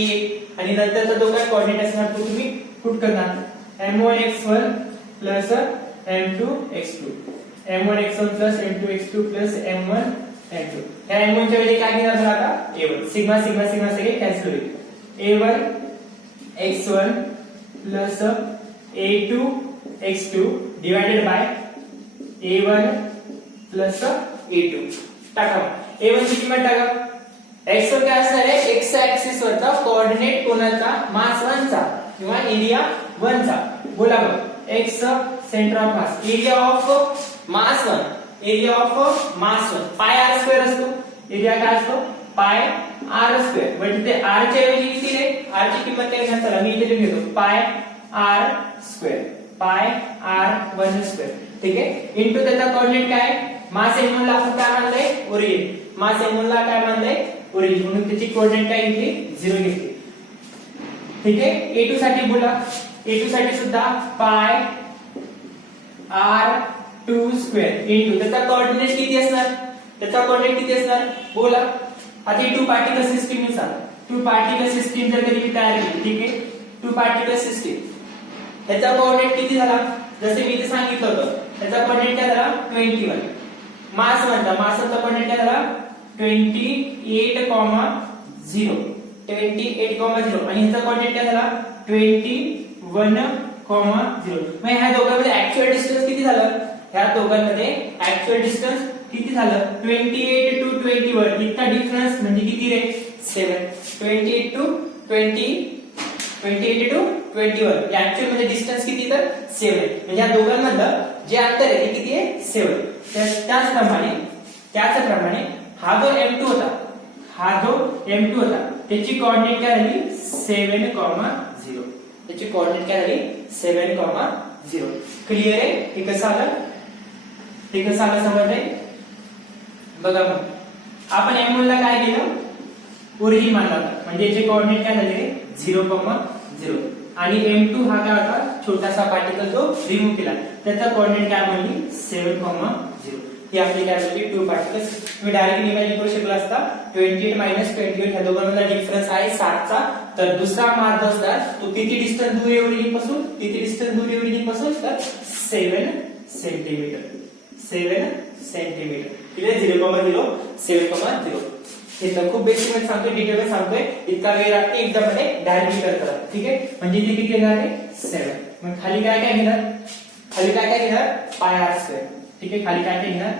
आणि नंतरचा जो काय कोऑर्डिनेट असणार तो तुम्ही पुट करणार M1 x1 plus M2 x2, M1 x1 plus M2 x2 plus M1 M2. त्या M1 च्या ऐवजी काय घेणार आता A1. सिग्मा सिग्मा सिग्मा सगळे कॅन्सल होईल. A1 x1 plus A2 x2 divided by A1 plus A2. टाका A1 ची किंमत टाका. x वर काय असणार आहे x ऍक्सिस वरचा कोऑर्डिनेट कोणाचा मास 1 चा किंवा एरिया 1 चा. बोला बघ x centre of mass, area of mass 1, area of mass 1 पाय r स्क्वेअर असतो, एरिया काय असतो पाय r स्क्वेअर. म्हणजे ते r च्या ऐवजी किती रे, r ची किंमत काय घेणार, चला मी इथे लिहून घेतो पाय r स्क्वेअर, पाय r1 स्क्वेअर. ठीक आहे, इनटू त्याचा कोऑर्डिनेट काय मास M1 ला आपण काय मानलंय ओरिजिन, मास M1 ला काय मानलंय ओरिजिन, म्हणून त्याची कोऑर्डिनेट काय घेतली 0 घेतली. ठीक आहे, A2 साठी बोला, A2 साठी सुद्धा पाय r2 स्क्वेअर इनटू त्याचा कोऑर्डिनेट किती असणार, त्याचा कोऑर्डिनेट किती असणार बोला. आता ही टू पार्टिकल सिस्टीम नुसार टू पार्टिकल सिस्टीम जर कधी तयार केली, ठीक आहे टू पार्टिकल सिस्टीम, त्याचा कोऑर्डिनेट किती झाला जसे मी इथे सांगितलं होतं, त्याचा कोऑर्डिनेट काय झाला 21. मास म्हणता मासचा कोऑर्डिनेट काय झाला 28,0 28,0 आणि ह्याचा कोऑर्डिनेट काय झाला 21,0. मग ह्या दोघांमध्ये ऍक्च्युअल डिस्टन्स किती झालं, ह्या दोघांमध्ये ऍक्च्युअल डिस्टन्स किती झालं 28 to 21. इतका डिफरन्स म्हणजे किती रे 7. 28 to 21 ऍक्च्युअल म्हणजे डिस्टन्स किती तर 7. म्हणजे या दोघांमधलं जे अंतर आहे ते किती आहे 7. त्याचप्रमाणे हा जो M2 होता, त्याची कोऑर्डिनेट काय झाली 7,0. त्याची कोऑर्डिनेट काय झाली 7,0. क्लिअर आहे, हे कसं आलं समजलंय बघा. मग आपण M1 ला काय केलं ओरिजिन मानला होता, म्हणजे याचे कोऑर्डिनेट काय झाले 0,0 आणि M2 हा काय होता छोटासा पार्टिकल जो रिमूव्ह केला त्याचा कोऑर्डिनेट काय म्हणली 7,0. ही आपली काय झाली टू पार्टिकल्स. तुम्ही डायरेक्ट इमॅजिन करू शकला असता 28 - 28 ह्या दोघांमधला डिफरन्स आहे 7 चा. तर दुसरा मार्ग असणार तो किती डिस्टन्स दूर आहे ओरिजिन पासून, तर 7 सेंटीमीटर. सेंटीमीटर. किती 0,07,0. हे तर खूप बेसिक मध्ये सांगतोय, डिटेल मध्ये सांगतोय, इतका वेळ लागते एक्झाम मध्ये डायरेक्टली करता. ठीक आहे, म्हणजे इथे किती येणार आहे 7. मग खाली काय काय घेणार, खाली काय काय घेणार पाय r स्क्वेअर. ठीक आहे, खाली काय काय घेणार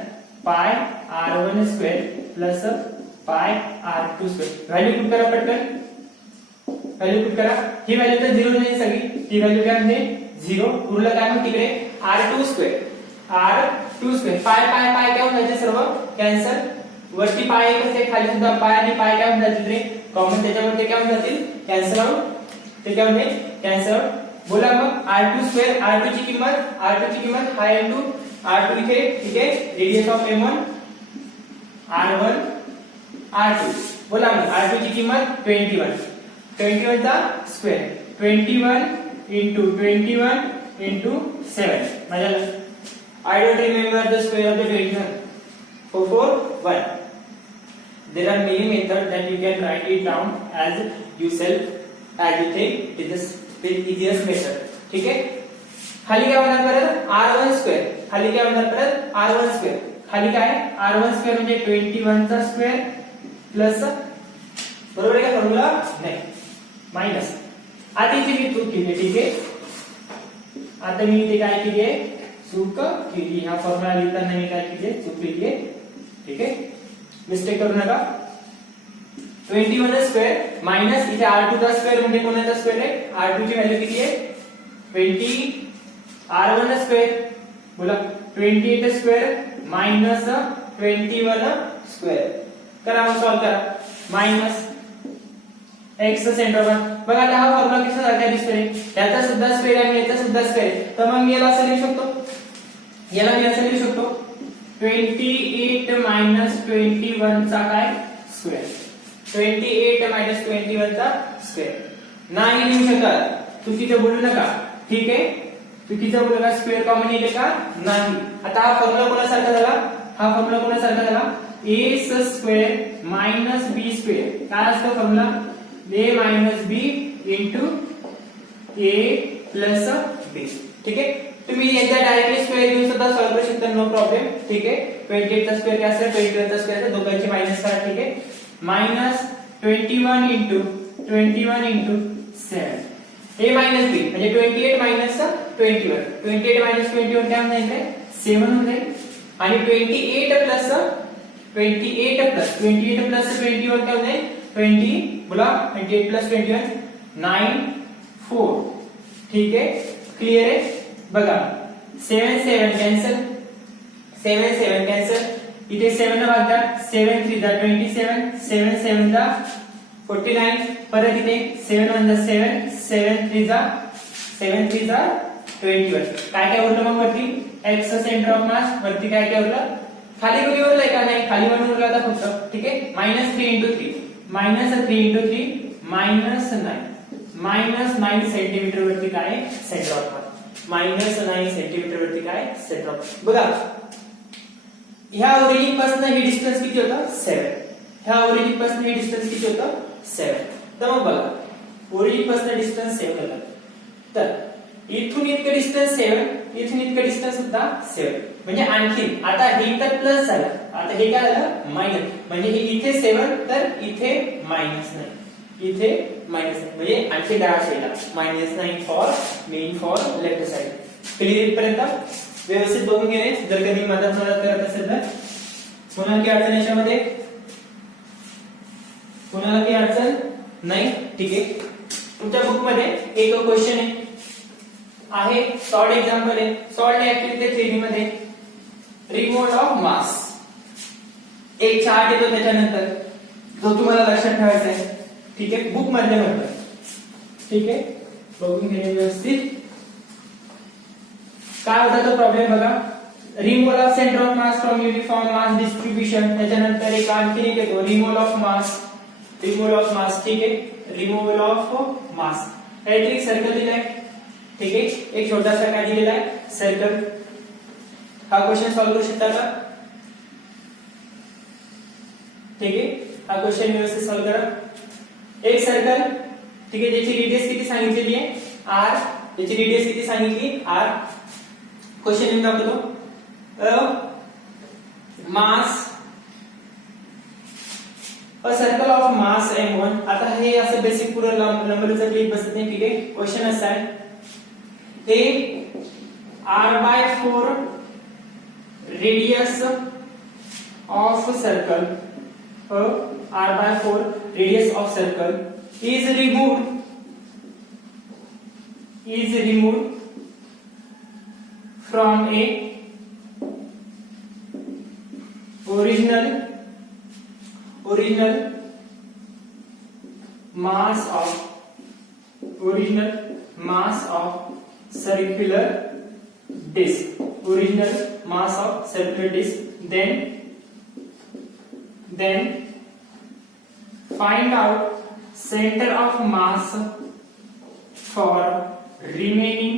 पाय r1 स्क्वेअर प्लस पाय r2 स्क्वेअर. व्हॅल्यू पुट करा पटकन, व्हॅल्यू पुट करा. ही व्हॅल्यू तर 0 नाही सगळी, ती व्हॅल्यू काय म्हणजे 0. उरलं काय मग तिकडे r2 स्क्वेअर, r2 स्क्वेअर. पाय पाय पाय काय होऊन जायचे सर्व कॅन्सल. वरती पाय एकच आहे, खाली सुद्धा पाय आणि पाय काय होऊन जातील रे कॉमन, त्याच्यामुळे ते काय होऊन जातील कॅन्सल आउट. ते काय होते कॅन्सल आउट. बोला मग r2 स्क्वेअर, r2 ची किंमत हा इंटू r2 इथे. ठीक आहे, radius of m1 r1 r2. बोला मग r2 ची किंमत 21 चा स्क्वेअर, 21 into 7. माझ्या I don't remember the square of the 21. 441. There are many methods that you can write it down as you think it is the easiest method. ठीक आहे, खाली काय होणार परत r1 स्क्वेअर, खाली काय होणार परत r1 स्क्वेअर. खाली काय r1 स्क्वेअर म्हणजे 21 चा स्क्वेअर प्लस, बरोबर आहे का फॉर्म्युला, नाही मायनस. आता इथे मी चूक केली. ठीक आहे, आता मी इथे काय केली आहे चूक केली. हा फॉर्म्युला लिहिताना मी काय केली चूक केली आहे. ठीक आहे, मिस्टेक करू नका. 21 स्क्वेअर मायनस इथे r2 चा स्क्वेअर म्हणजे कोणाचा स्क्वेअर आहे, r2 ची व्हॅल्यू किती आहे 20, r1 स्क्वेअर. बोला 28 स्क्वेअर मायनस 21 स्क्वेअर. करा मग सॉल्व करा. Minus x centre one. बघा आता हा फॉर्म्युला कसा सारखा दिसतोय, याचा सुद्धा स्क्वेअर आहे याचा सुद्धा स्क्वेअर आहे. तर मग मी याला असं लिहू शकतो, याला मी असं लिहू शकतो 28 मायनस 21 चा काय स्क्वेअर, 28 मायनस 21 चा स्क्वेअर. नाही लिहू शकत, चुकीचं बोलू नका. ठीक आहे, चुकीचं बोलू नका. स्क्वेअर कॉमन येते का नाही. आता हा फॉर्म्युला कोणासारखा झाला, हा फॉर्म्युला कोणासारखा झाला a square minus b square. काय असतो formula a minus b into a plus b. ठीक आहे, तुम्ही याचा डायरेक्टली स्क्वेअर घेऊन सुद्धा सॉल्व करू शकता, नो प्रॉब्लेम. ठीक आहे, 28 चा स्क्वेअर काय असेल 21 चा स्क्वेअर, दोघांची मायनस करा. ठीक आहे, minus 21 into 7 a minus b म्हणजे 28 मायनस 21. 28 मायनस 21 काय होणार 7 होऊन जाईल. आणि 28 प्लस 21 काय होणार 20. बोला 28 प्लस 21 9 4. ठीक आहे, क्लियर आहे. बघा 7 7 कॅन्सल, 7 7 कॅन्सल. इथे 7 ने भागतात, 7 3 जा 27, 7 7 जा 49. परत इथे 7 1 जा 7, 7 3 जा 21. काय काय उरलं मग वरती x सेंटर ऑफ मास. वरती काय काय उरलं, खाली कुठे उरलंय का नाही, खाली म्हणून उरला आता फक्त. ठीक आहे, मायनस 3 इंटू 3 मायनस 9 सेंटीमीटर वरती काय centre of mass, minus 9 centimetre वरती काय सेंटर ऑफ. बघा ह्या ओरिजिन पासून हे डिस्टन्स किती होतं 7. ह्या ओरिजिन पासून हे डिस्टन्स किती होतं 7. तर मग बघा ओरिजिन पासून डिस्टन्स 7 होता, तर इथून इतकं डिस्टन्स 7, इथून इतकं डिस्टन्स सुद्धा 7. म्हणजे आणखी आता हे तर प्लस झालं, आता हे काय झालं मायनस. म्हणजे हे इथे 7 तर इथे मायनस 9, इथे मायनस 9 म्हणजे आणखी डार्क साइडला -9 for main for left side. Clear इथपर्यंत व्यवस्थित बघून घ्या. जर कधी मदत करत असेल तर कोणाला काही अडचण याच्यामध्ये, कोणाला काही अडचण नाही. ठीक आहे, तुमच्या बुक मध्ये एक क्वेश्चन आहे, सॉल्ड एक्झाम्पल आहे. सॉल्ड ऍक्टिव्हिटी थेअरी मध्ये रिमोट ऑफ मास एक चार्ट येतो त्याच्यानंतर, जो तुम्हाला लक्षात ठेवायचा आहे. ठीक आहे, बुक मधले म्हणतात. ठीक आहे, बघून घ्या व्यवस्थित. काय होता तो प्रॉब्लेम बघा, removal of centre of mass from uniform mass distribution. त्याच्यानंतर एक आणखी एक येतो रिमूव्हल ऑफ मास. ठीक आहे, रिमूव्हल ऑफ मास. काहीतरी एक सर्कल दिलाय. ठीक आहे, एक छोटासा काय दिलेला आहे सर्कल. हा क्वेश्चन सॉल्व करू शकता का. ठीक आहे, हा क्वेश्चन व्यवस्थित सॉल्व करा. एक सर्कल, ठीक आहे, ज्याची रेडियस किती सांगितलेली आहे r, त्याची रेडियस किती सांगितली r. क्वेश्चन लिहून दाखवतो. Mass a circle of mass m1. आता हे असं बेसिक पुरं लंबलचक क्लिक बसत नाही. ठीक आहे. क्वेश्चन असा आहे हे r/4 radius of circle r/4 radius of circle is removed from a original mass of circular disk, then find out center of mass for remaining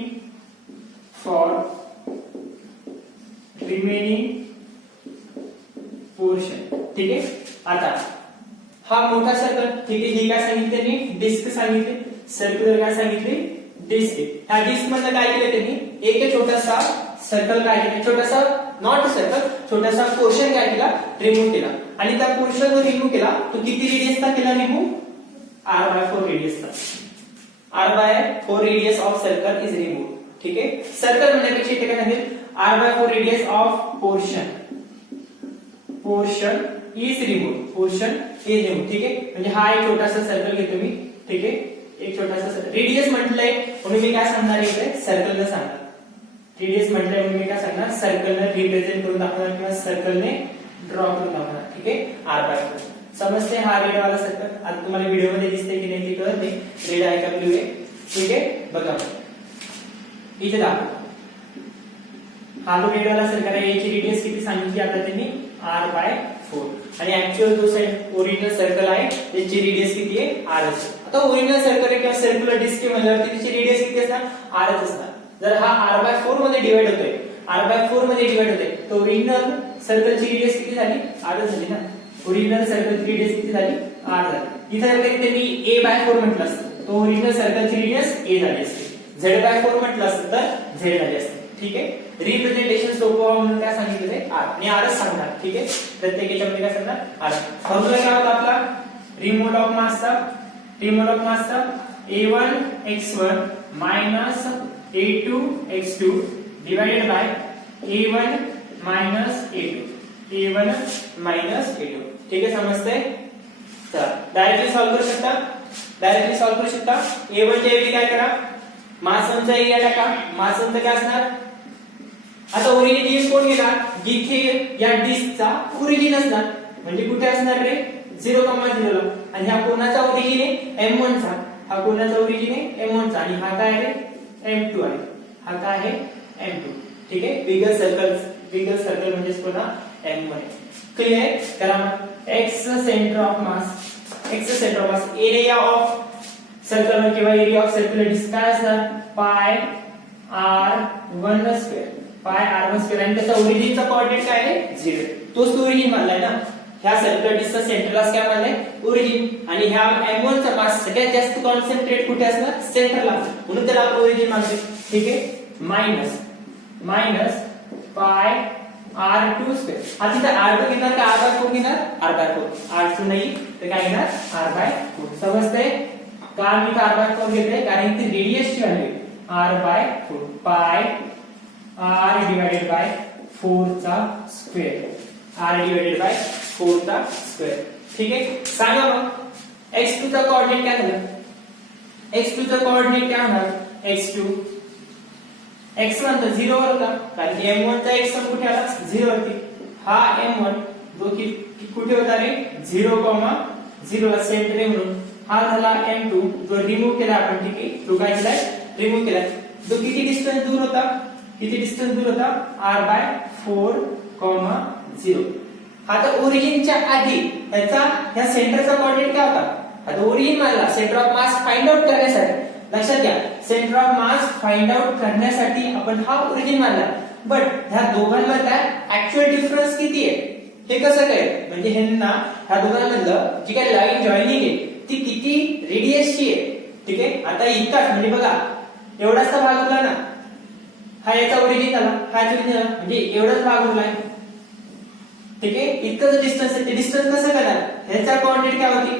portion. ठीक आहे. आता हा मोठा सर्कल. ठीक आहे. ही काय सांगितले त्यांनी डिस्क सांगितले. सर्क्युलर काय सांगितले डिस्क. ह्या डिस्क मधलं काय केलं त्यांनी एक छोटासा सर्कल काय केलं छोटासा नॉट सर्कल छोटासा पोर्शन काय केला रिमूव्ह केला आणि त्या पोर्शन जो रिमूव्ह केला तो किती रेडियसचा केला remove r/4 रेडियसचा. r/4 radius of circle is remove. ठीक आहे. सर्कल म्हणण्यापेक्षा इथे काय सांगितलं r/4 radius of portion is remove. ठीक आहे. म्हणजे हा एक छोटासा सर्कल घेतो मी. ठीक आहे. एक छोटासा रेडियस म्हटलंय म्हणून मी काय सांगणार इथे सर्कलने सांगणार. रेडियस म्हटलंय म्हणून मी काय सांगणार सर्कलने रिप्रेझेंट करून दाखवणार किंवा सर्कलने ड्रॉ करून दाखवणार. ठीक आहे. r/4 समजते. हा रेड वाला सर्कल आता तुम्हाला व्हिडिओ मध्ये दिसते की नाही ते कळत नाही. रेड आहे का ब्लू आहे. ठीक आहे. बघा इथे दाखव. हा जो रेड वाला सर्कल आहे याची रेडियस किती सांगितली आता त्यांनी r/4 आणि ऍक्च्युअल जो ओरिजिनल सर्कल आहे त्याची रेडियस किती आहे r आहे. आता ओरिजिनल सर्कल किंवा सर्क्युलर डिस्क म्हणल्यावर त्याची रेडियस किती असणार r च असणार. जर हा r/4 मध्ये डिवाइड होतोय तर ओरिजिनल सर्कलची रेडियस किती झाली r झाली ना. ओरिजिनल सर्कलची रेडियस किती झाली r झाली. इथे जर त्यांनी a/4 म्हटलं असतं तर ओरिजिनल सर्कलची रेडियस a झाली असती. z/4 म्हटलं असतं तर z झाली असती. ठीक आहे. रिप्रेझेंटेशन सोपं व्हावं म्हणून काय सांगितलं r आणि r च सांगणार. ठीक आहे. प्रत्येक याच्यामध्ये काय सांगणार r. फॉर्म्युला काय होता आपला रिमूव्हल ऑफ मासचा a1x1 a2x2 divided by a1 a2. ठीक आहे. समजतंय. तर डायरेक्टली सॉल्व्ह करू शकता. a1 च्या ऐवजी काय करा मासनचा एरिया टाका. मासनचं काय असणार आता ओरिजिन यूज कोण केला जिथे या डिस्कचा ओरिजिन असणार म्हणजे कुठे असणार रे 0,0 ला. आणि हा कोणाचा ओरिजिन आहे m1 चा. हा कोणाचा ओरिजिन आहे m1 चा आणि हा काय आहे m2 आहे. हा काय आहे m2. ठीक आहे. बिगर सर्कल म्हणजे पुन्हा m1 आहे. क्लियर करा. x centre of mass area of circle किंवा एरिया ऑफ सर्क्युलर डिस्क काय असणार पाय r1 स्क्वेअर आणि त्याचा ओरिजिनचा कोऑर्डिनेट काय आहे 0. तोच तो ओरिजिन मानलाय ना. ह्या सर्क्युलर डिस्कचा सेंटरलाच काय मानलाय ओरिजिन आणि ह्या m1 चा मास सगळ्यात जास्त कॉन्सन्ट्रेट कुठे असणार सेंटरला म्हणून त्याला आपण ओरिजिन मानतो. ठीक आहे. Minus pi r2 square. आता इथे r2 घेणार का r/4 घेणार r/4. r2 नाही तर काय घेणार r/4. समजतंय का मी r/4 घेतोय कारण ती रेडियसची व्हॅल्यू r/4 पाय r डिवाइडेड बाय 4 चा स्क्वेअर. ठीक आहे. सांगा मग x2 चा कोऑर्डिनेट काय झालं x2 x1 तर 0 वर होता कारण की m1 चा x1 कुठे आला 0 वरती. हा m1 जो की कुठे होता रे 0,0 ला सेंटर आहे म्हणून. हा झाला m2 जो रिमूव्ह केला आपण. ठीक आहे. तो काय केलाय रिमूव्ह केलाय. जो किती डिस्टन्स दूर होता r/4,0. आता ओरिजिनच्या आधी ह्या सेंटरचा कोऑर्डिनेट काय होता. आता ओरिजिन मानला centre of mass find out करण्यासाठी. लक्षात घ्या centre of mass find out करण्यासाठी आपण हा ओरिजिन मानला. बट ह्या दोघांमधला ऍक्च्युअल डिफरन्स किती आहे हे कसं काय म्हणजे ह्या दोघांमधलं जी काही लाईन जॉईनिंग आहे ती किती रेडियसची आहे. ठीक आहे. आता इतकाच म्हणजे बघा एवढाच भाग उरला ना. हा याचा ओरिजिन झाला हा ओरिजिन झाला म्हणजे एवढाच भाग उरलाय. ठीक आहे. इतकं जो डिस्टन्स आहे ते डिस्टन्स कसं करणार, ह्याचा कोऑर्डिनेट काय होती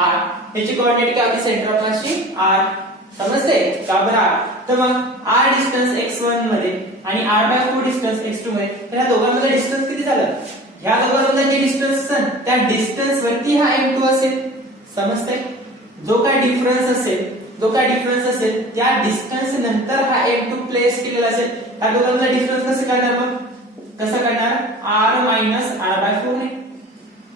r, ह्याची कोऑर्डिनेट काय होती सेंटर ऑफ मासची r, समजते का बरं. तर मग r डिस्टन्स x1 मध्ये आणि r/4 डिस्टन्स x2 मध्ये, तर या दोघांमध्ये डिस्टन्स किती झालं, ह्या दोघांमध्ये जे डिस्टन्स असेल त्या डिस्टन्स वरती हा m2 असेल, समजते. जो काय डिफरन्स असेल त्या डिस्टन्स नंतर हा m2 प्लेस केलेला असेल, त्या दोघांचा डिफरन्स कसं करणार, मग कसं करणार, r मायनस r/4 ने,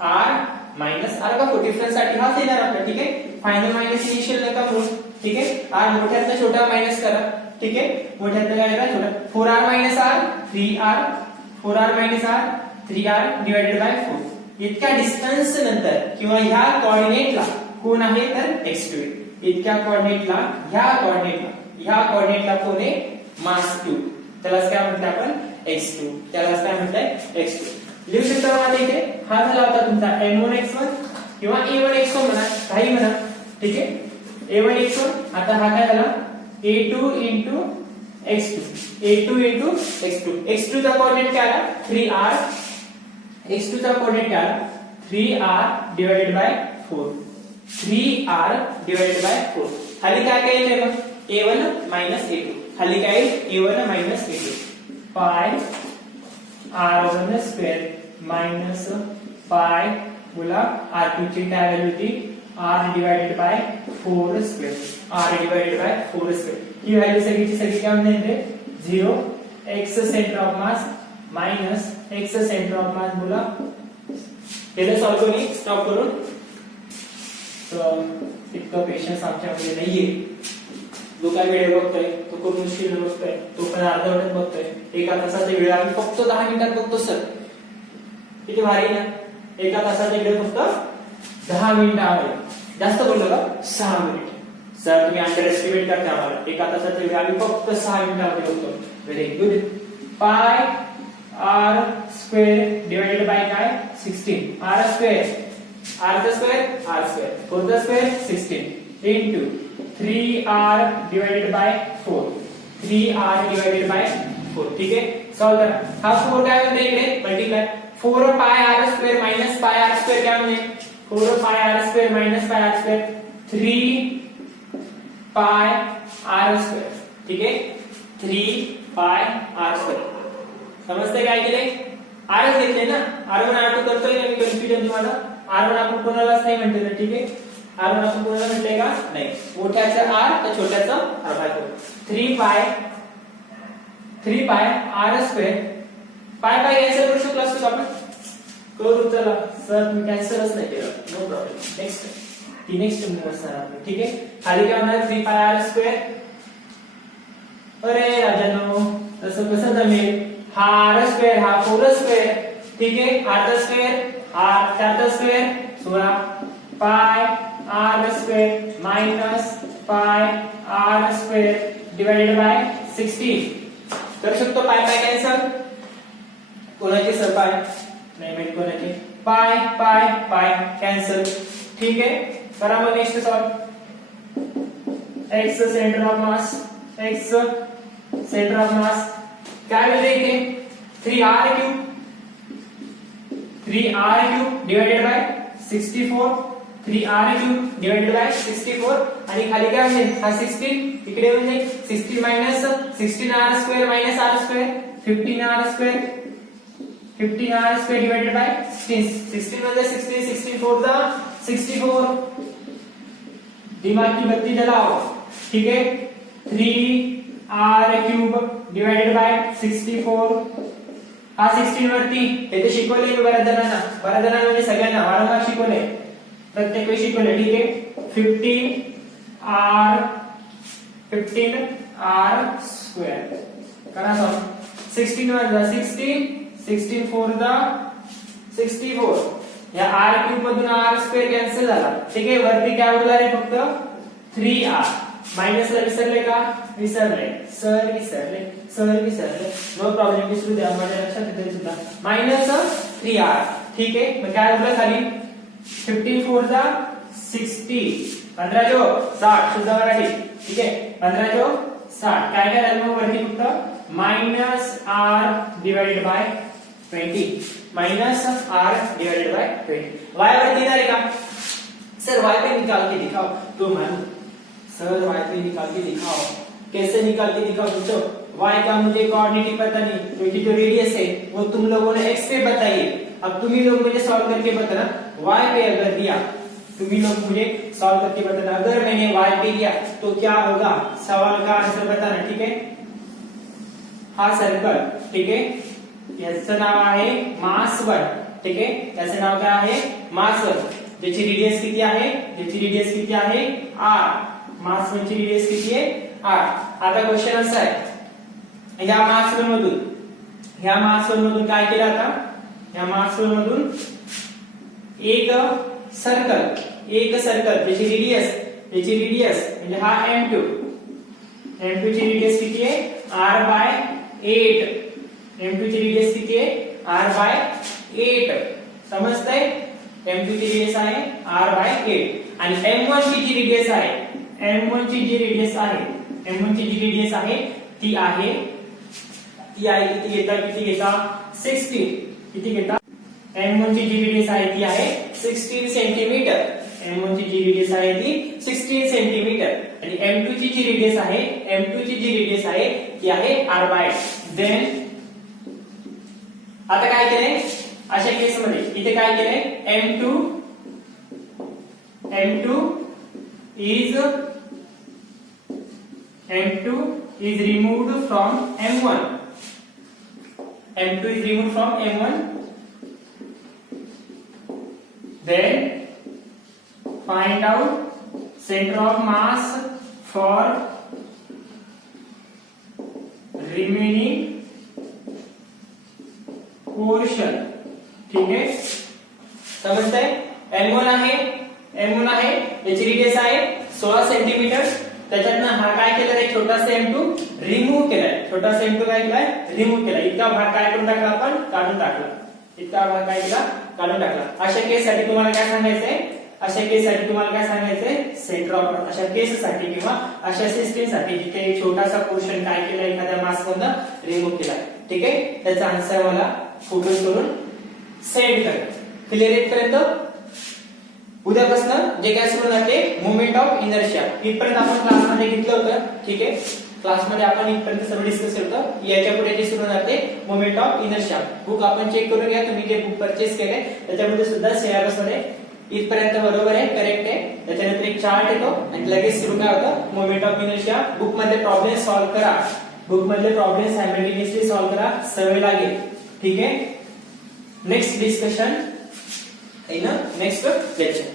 r मायनस r/4 डिफरन्स साठी हाच येणार आपला. ठीक आहे. फायनल मायनस इनिशियल नका करू. ठीक आहे. r मोठ्यातला छोटा मायनस करा. ठीक आहे. मोठ्यातला काय करा छोटा, 4r minus r 3r, 4r minus r 3r divided by 4. इतक्या डिस्टन्स नंतर किंवा ह्या कोऑर्डिनेटला कोण आहे तर x2. इतक्या कोऑर्डिनेटला ह्या कोऑर्डिनेटला कोण आहे, मास q. त्यालाच काय म्हणतात आपण x2. त्यालाच काय म्हणतात x2. लिहू शकता मला इथे, हा झाला होता तुमचा m1x1 किंवा a1x1 म्हणा, काही म्हणा. ठीक आहे. a1x1. आता हा काय झाला a2 into x2, a2 into x2. x2 चा कोऑर्डिनेट काय आला 3r, x2 चा कोऑर्डिनेट काय आला 3r divided by 4, 3r divided by 4. खाली काय येईल मग a1 मायनस a2, खाली काय येईल a1 मायनस a2, पाय r1 स्क्वेअर मायनस पाय बोला r2 ची काय व्हॅल्यू होती r divided bye 4 square, r divided bye 4 square. ही व्हॅल्यू सगळी काय म्हणते 0, x centre of mass minus x centre of mass बोला. हे सॉल्व करून स्टॉप करून, तर इतकं पेशन्स आमच्यामध्ये नाहीये. जो काय व्हिडिओ बघतोय तो खूप मुश्किल बघतोय, तो पण अर्धवटच बघतोय. एका तासाचा व्हिडिओ आम्ही फक्त 10 मिनिटात बघतो सर, किती भारी ना. एका तासाचा व्हिडिओ फक्त 10 मिनिटामध्ये, जास्त बोललो का 6 मिनिट. सर तुम्ही अंडर एस्टिमेट करता आम्हाला. एका तासाचा व्हिडिओ आम्ही फक्त 6 मिनिटामध्ये बघतो. Very good. पाय r स्क्वेअर डिवाइडेड बाय काय 16, r स्क्वेअर, r चा स्क्वेअर r स्क्वेअर, 4 चा square 16 into 3r divided by 4, 3r divided by 4. ठीक आहे. सॉल्व करा. हा 4 काय होते इकडे मल्टीप्लाय, 4 पाय r square minus pi r square काय होते 4 पाय r square minus pi r square 3 पाय r स्क्वेअर. ठीक आहे. 3 पाय r स्क्वेअर. समजते काय केले, r घेतले ना, r1 r2 करतोय ना मी, कन्फ्युजन तुम्हाला. r1 आपण कोणालाच नाही म्हणते ना. ठीक आहे. r1 आपण कोणाला म्हटले का नाही, मोठ्याचं r तर छोट्याचं r/4. 3 पाय r स्क्वेअर, पाय कॅन्सल करू शकलो असतो आपण, करू. चला सर तुम्ही कॅन्सलच नाही केलं, नो प्रॉब्लेम. नेक्स्ट मूव असणार आपलं. ठीक आहे. खाली काय होणार 3 पाय r स्क्वेअर. अरे राजांनो तसं कसं जमेल, हा r स्क्वेअर हा 4 स्क्वेअर. ठीक आहे. r चा स्क्वेअर r 4 चा स्क्वेअर 16 पाय r square minus pi r square divided by 16. करू शकतो पाय कॅन्सल. कोणाची सर पाय नाही माहित कोणाची, पाय कॅन्सल. ठीक आहे. करा मग next solve. x centre of mass, x centre of mass काय मिळते इथे 3r cube, 3r cube divided by 64, 3r cube divided by 64. आणि खाली काय म्हणजे हा 16 इकडे म्हणजे 16 minus 16r square minus r square 15r square, 15r square divided by 16. 16 मध्ये 16, 16 4 जा 64. दिमाग की बत्ती जलाओ. ठीक है. 3r cube divided by 64. हा 16 वरती येथे शिकवले मी बऱ्याच जणांना म्हणजे सगळ्यांना वारंवार शिकवले, प्रत्येक वेळी शिकवले. ठीक आहे. 15r स्क्वेअर करा सॉल्व. 16 वर जा 16, 16 4 जा 64. या r क्यूब मधून r स्क्वेअर कॅन्सल झाला. ठीक आहे. वरती काय उरला रे फक्त 3r. मायनस ला विसरले का, विसरले सर, विसरले नो प्रॉब्लेम, विसरू द्या, माझ्या लक्षात येते सुद्धा. Minus 3r. ठीक आहे. मग काय उरलं खाली 15 4 जा 60, 15 जो 60 शुद्ध मराठी. ठीक आहे. 15 जो 60 काय काय राहिलं मग वरती फक्त minus r divided by 20, minus R divided by 20। Y वरती येणार आहे का सर? वाई पे निकाल के दिखाओ। तो मानो सर वाई पे निकाल के दिखाओ, कैसे निकाल के दिखाओ बच्चों? वाई का मुझे कोऑर्डिनेट ही पता नहीं, क्योंकि जो रेडियस है वो तुम लोगों ने एक्स पे बताइए। अब तुम ही लोग मुझे सॉल्व करके बताना, वाई पे अगर दिया, तुम ही लोग मुझे सॉल्व करके बताना, अगर मैंने वाई पे दिया तो क्या होगा? सवाल का आंसर बताना, ठीक है? हा सर्कल, ठीक आहे, याचं नाव आहे मास वन, ठीक आहे, याचं नाव काय आहे? मास वन, ज्याची रेडियस किती आहे? ज्याची रेडियस किती आहे? आर। मास वन ची रेडियस किती आहे? आर। आता क्वेश्चन असा आहे, ह्या मास वन मधून काय केलं आता? ह्या मास वन मधून एक सर्कल ज्याची रेडियस म्हणजे हा m2 ची रेडियस किती आहे? r by 8। m2 ची रेडियस किती आहे? r by 8। समजतंय? m2 ची रेडियस आहे r बाय 8 आणि m1 ची जी रेडियस आहे ती आहे किती घेता 16। किती घेता? m1 ची जी रेडियस आहे ती आहे 16 सेंटीमीटर। m1 ची जी रेडियस आहे ती 16 सेंटीमीटर आणि m2 ची जी रेडियस आहे ती आहे r बाय 8। देन आता काय केलंय अशा केस मध्ये? इथे काय केलंय? m2 is removed from m1। m2 is removed from m1। Then find out center of mass for remaining portion। ठीक आहे, समजतंय? m1 आहे याची रेडियस आहे 16 सेंटीमीटर। त्याच्यातनं हा काय केलाय? छोटासा m2 रिमूव्ह केलाय। छोटासा m2 काय केलाय? रिमूव्ह केला। इतका भाग काय करून टाकला आपण? काढून टाकला। इतका भाग काय केला? काढून टाकला। अशा केस साठी तुम्हाला काय सांगायचंय? सेंटर ऑफ अशा केस साठी किंवा अशा सिस्टीम साठी जिथे छोटासा पोर्शन काय केला एखाद्या मास मधनं रिमूव्ह केला, ठीक आहे, त्याचा आन्सर मला फोटो करून सेंड करा। क्लिअर इथपर्यंत? उद्यापासून जे काय सुरू होते मोमेंट ऑफ इनर्शिया, इथपर्यंत आपण क्लासमध्ये घेतलं होतं, ठीक आहे? क्लासमध्ये आपण इथपर्यंत सर्व डिस्कस केलं होतं। याच्या पुढे जे सुरू होते मोमेंट ऑफ इनर्शिया, बुक आपण चेक करून घ्या। तुम्ही जे बुक परचेस केले त्याच्यामध्ये सुद्धा सिलेबस मध्ये इथपर्यंत बरोबर आहे, करेक्ट आहे। त्याच्यानंतर एक चार्ट येतो आणि लगेच सुरू काय होतं? Moment of inertia. बुक मधले प्रॉब्लेम सॉल्व्ह करा, सायमल्टेनियसली सॉल्व्ह करा, सवय लागेल, ठीक आहे? Next discussion in next lecture.